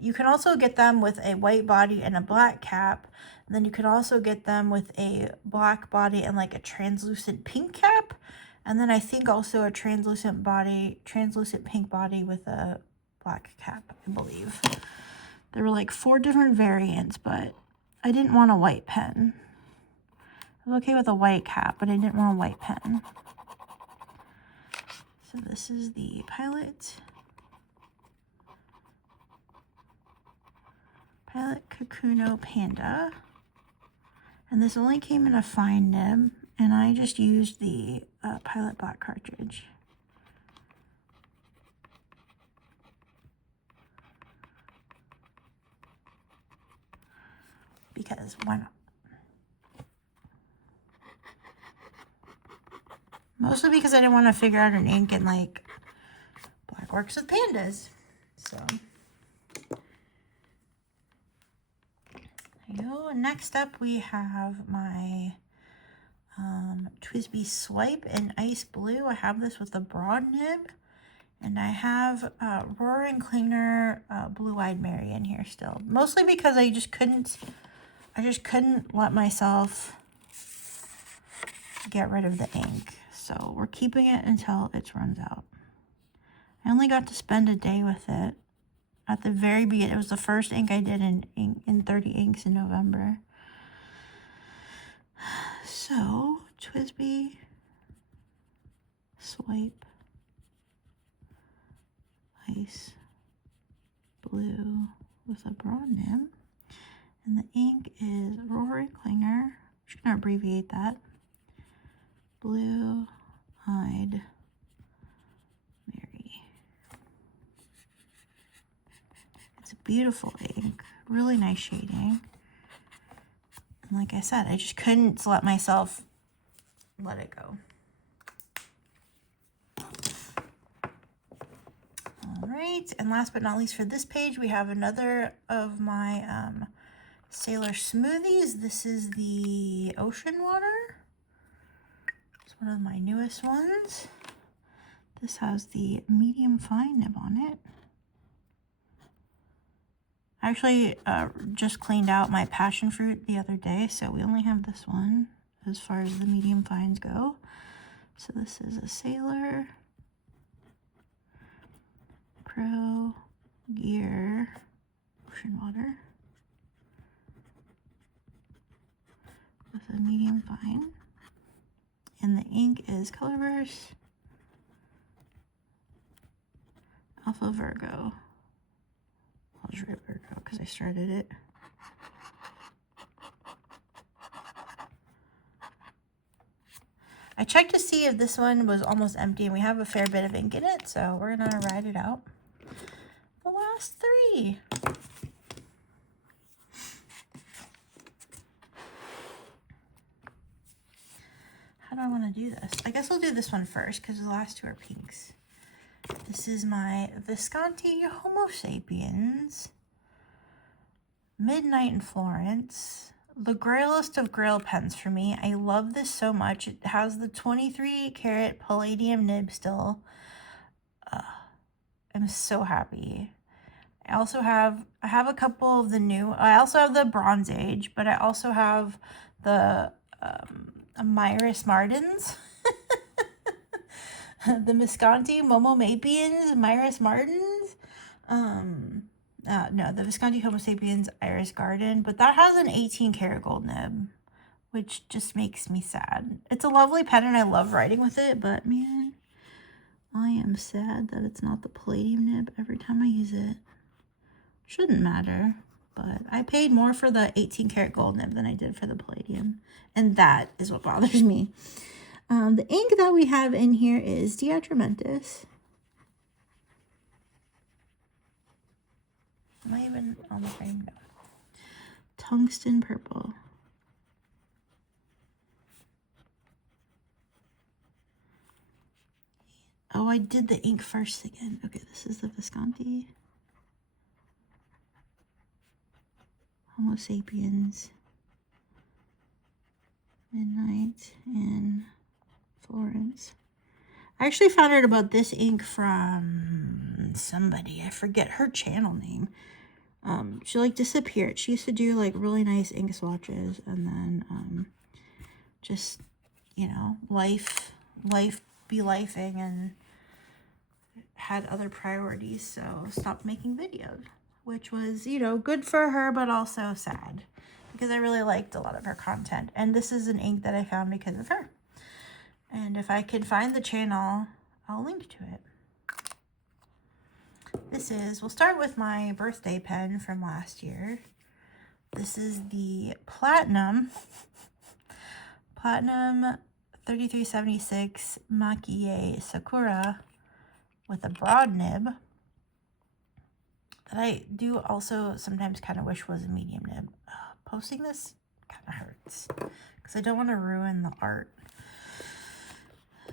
You can also get them with a white body and a black cap. And then you can also get them with a black body and like a translucent pink cap. And then I think also a translucent pink body with a black cap, I believe. There were like 4 different variants, but I didn't want a white pen. I was okay with a white cap, but I didn't want a white pen. So this is the Pilot Kakuno Panda. And this only came in a fine nib, and I just used the Pilot Black cartridge. Because why not? Mostly because I didn't want to figure out an ink and like black works with pandas. So there you go. Next up we have my TWSBI Swipe in Ice Blue. I have this with a broad nib. And I have Roaring Klinger Blue-Eyed Mary in here still. Mostly because I just couldn't let myself get rid of the ink. So we're keeping it until it runs out. I only got to spend a day with it at the very beginning. It was the first ink I did in 30 inks in November. So TWSBI Swipe Ice Blue with a broad nib. And the ink is Roaring Klinger. I'm just going to abbreviate that. Blue-Eyed Mary. It's a beautiful ink. Really nice shading. And like I said, I just couldn't let myself let it go. All right. And last but not least for this page, we have another of my Sailor Smoothies. This is the Ocean Water. It's one of my newest ones. This has the medium fine nib on it. I actually just cleaned out my passion fruit the other day, so we only have this one as far as the medium fines go. So this is a Sailor Pro Gear Ocean Water with a medium fine. And the ink is Colorverse Alpha Virgo. I'll just write Virgo because I started it. I checked to see if this one was almost empty, and we have a fair bit of ink in it, so we're gonna ride it out. The last 3. How do I want to do this? I guess I'll do this one first because the last 2 are pinks. This is my Visconti Homo Sapiens Midnight in Florence. The grailest of grail pens for me. I love this so much. It has the 23 karat palladium nib still. I'm so happy. I have a couple of the new. I also have the Bronze Age, but I also have the Myris Martins. The Visconti Momo Sapiens Myris Martins. No, the Visconti Homo Sapiens Iris Garden, but that has an 18 karat gold nib, which just makes me sad. It's a lovely pen and I love writing with it, but man, I am sad that it's not the palladium nib every time I use it. Shouldn't matter, but I paid more for the 18 karat gold nib than I did for the palladium, and that is what bothers me. The ink that we have in here is Diatramentis. Am I even on the frame? No. Tungsten purple. Oh, I did the ink first again. Okay, this is the Visconti Homo Sapiens Midnight in Florence. I actually found out about this ink from somebody. I forget her channel name. She like disappeared. She used to do like really nice ink swatches, and then just, you know, life be lifing and had other priorities, so stopped making videos, which was, you know, good for her but also sad because I really liked a lot of her content. And this is an ink that I found because of her, and if I can find the channel, I'll link to it. We'll start with my birthday pen from last year. This is the Platinum 3376 Maki-e Sakura with a broad nib that I do also sometimes kind of wish was a medium nib. Posting this kind of hurts because I don't want to ruin the art.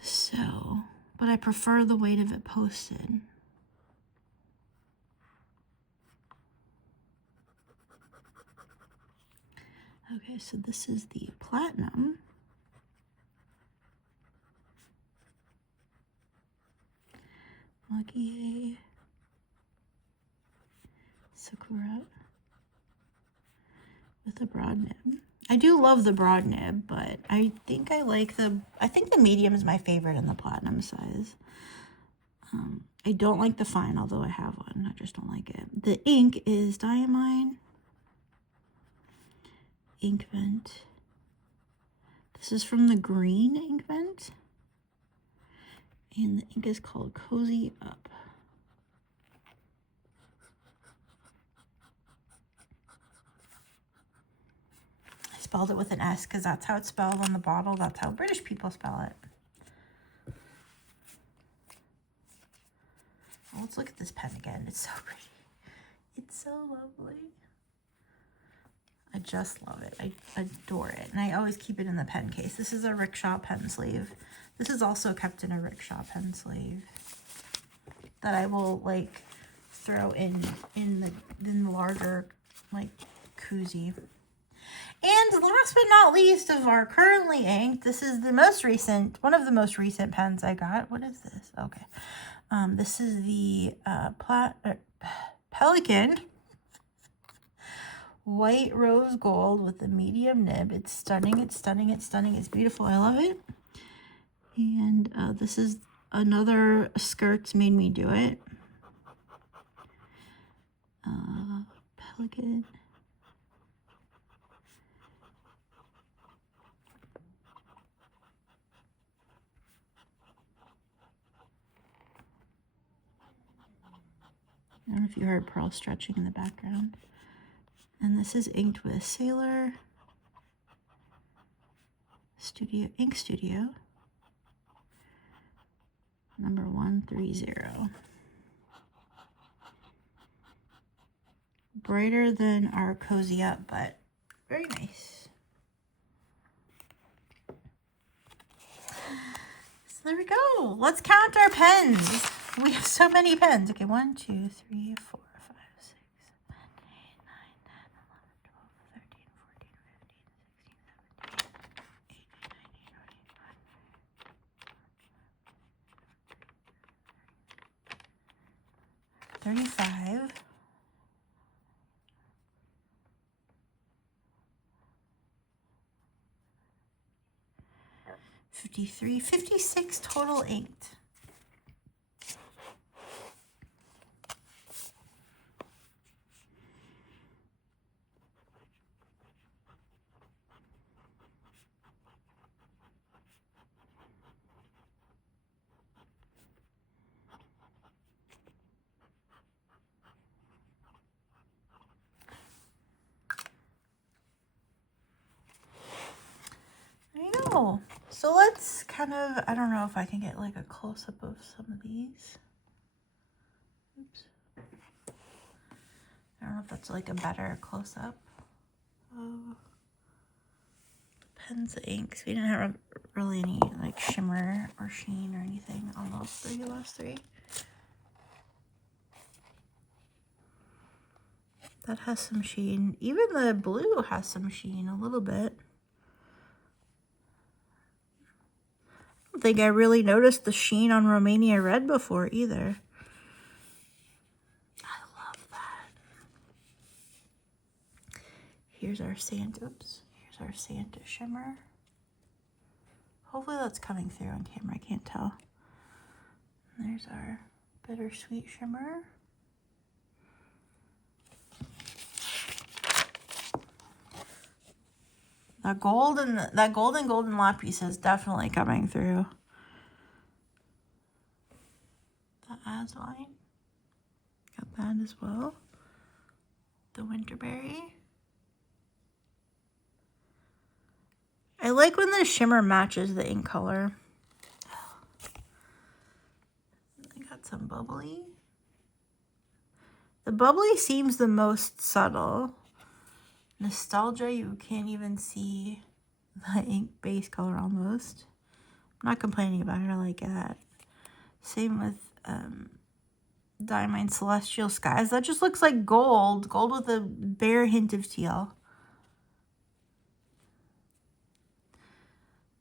So, but I prefer the weight of it posted. Okay, so this is the Platinum. Maki-e Sakura with a broad nib. I do love the broad nib, but I think I think the medium is my favorite in the Platinum size. I don't like the fine, although I have one. I just don't like it. The ink is Diamine Inkvent. This is from the green Inkvent, and the ink is called Cozy Up. I spelled it with an S because that's how it's spelled on the bottle. That's how British people spell it. Oh, let's look at this pen again. It's so pretty. It's so lovely. I just love it. I adore it. And I always keep it in the pen case. This is a Rickshaw pen sleeve. This is also kept in a Rickshaw pen sleeve that I will like throw in the larger like koozie. And last but not least of our currently inked, this is the most recent, one of the most recent pens I got. What is this? Okay. This is the Pelikan White Rose Gold with the medium nib. It's stunning. It's stunning. It's stunning. It's beautiful. I love it. And And this is another Skirts Made Me Do It. Pelican. I don't know if you heard Pearl stretching in the background. And this is inked with Sailor Studio Ink Studio number 130. Brighter than our Cozy Up, but very nice. So there we go. Let's count our pens. We have so many pens. Okay, 1, 2, 3, 4, 5, 6, 7, 8, 9, 10, 11, 12, 13, 14, 15, 16, 17, 18, 19, 20, 35. 53, 56 total inked. There you go. So let's kind of, I don't know if I can get like a close-up of some of these. Oops. I don't know if that's like a better close-up. Oh. Pens, the inks. We didn't have really any like shimmer or sheen or anything on those last three. That has some sheen. Even the blue has some sheen a little bit. I don't think I really noticed the sheen on Romania Red before either. I love that. Here's our Santa. Oops. Here's our Santa shimmer. Hopefully that's coming through on camera. I can't tell. And there's our Bittersweet shimmer. That golden lapis is definitely coming through. The Azvine. Got that as well. The Winterberry. I like when the shimmer matches the ink color. I got some bubbly. The bubbly seems the most subtle. Nostalgia, you can't even see the ink base color almost. I'm not complaining about it, I like that. Same with Diamond Celestial Skies. That just looks like gold. Gold with a bare hint of teal.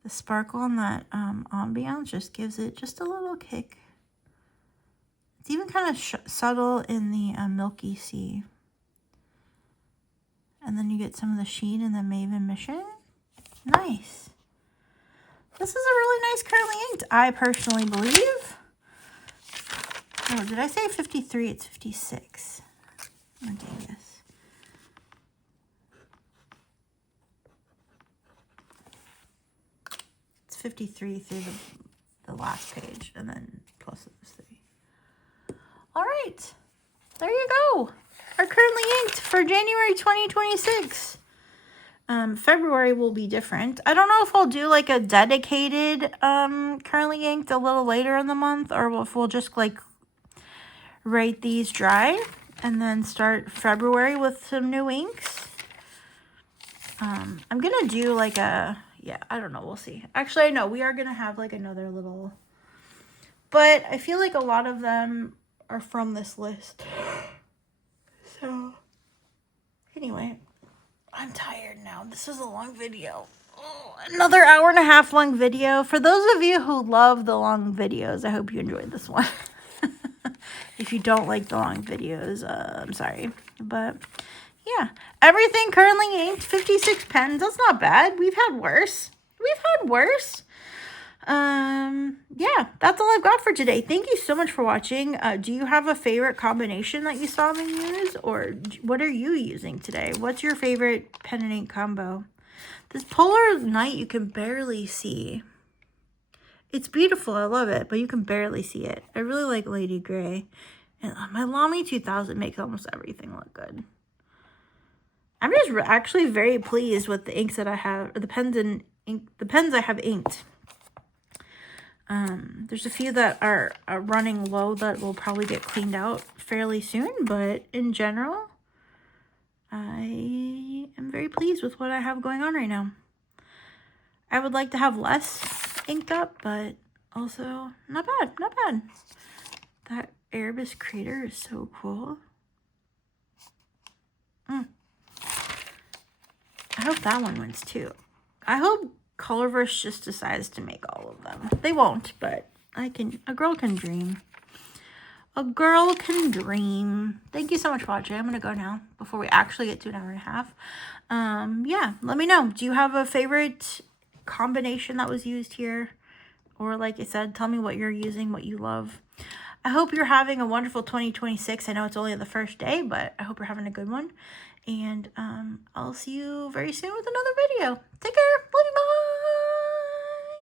The sparkle on that ambiance just gives it just a little kick. It's even kind of subtle in the Milky Sea. And then you get some of the sheen in the Maven Mission. Nice. This is a really nice currently inked, I personally believe. Oh, did I say 53? It's 56. Oh, dang this. It's 53 through the last page, and then plus those three. All right. There you go. Are currently inked for January 2026. February will be different. I don't know if I'll do like a dedicated currently inked a little later in the month, or if we'll just like write these dry and then start February with some new inks. I'm gonna do like a, yeah, I don't know, we'll see. Actually, I know we are gonna have like another little, but I feel like a lot of them are from this list. So, anyway, I'm tired now. This is a long video. Oh, another hour-and-a-half long video. For those of you who love the long videos, I hope you enjoyed this one. If you don't like the long videos, I'm sorry. But, yeah. Everything currently inked. 56 pens. That's not bad. We've had worse. yeah, that's all I've got for today. Thank you so much for watching. Do you have a favorite combination that you saw me use? Or what are you using today? What's your favorite pen and ink combo? This Polar Night you can barely see. It's beautiful. I love it. But you can barely see it. I really like Lady Grey. And my Lamy 2000 makes almost everything look good. I'm just actually very pleased with the inks that I have. The pens and ink. The pens I have inked. There's a few that are running low that will probably get cleaned out fairly soon, but in general, I am very pleased with what I have going on right now. I would like to have less inked up, but also not bad, not bad. That Erebus Crater is so cool. I hope that one wins too. I hope Colorverse just decides to make all of them. They won't, but a girl can dream. A girl can dream. Thank you so much for watching. I'm gonna go now before we actually get to an hour and a half. Yeah, let me know. Do you have a favorite combination that was used here? Or like I said, tell me what you're using, what you love. I hope you're having a wonderful 2026. I know it's only the first day, but I hope you're having a good one. And I'll see you very soon with another video. Take care. Love you. Bye.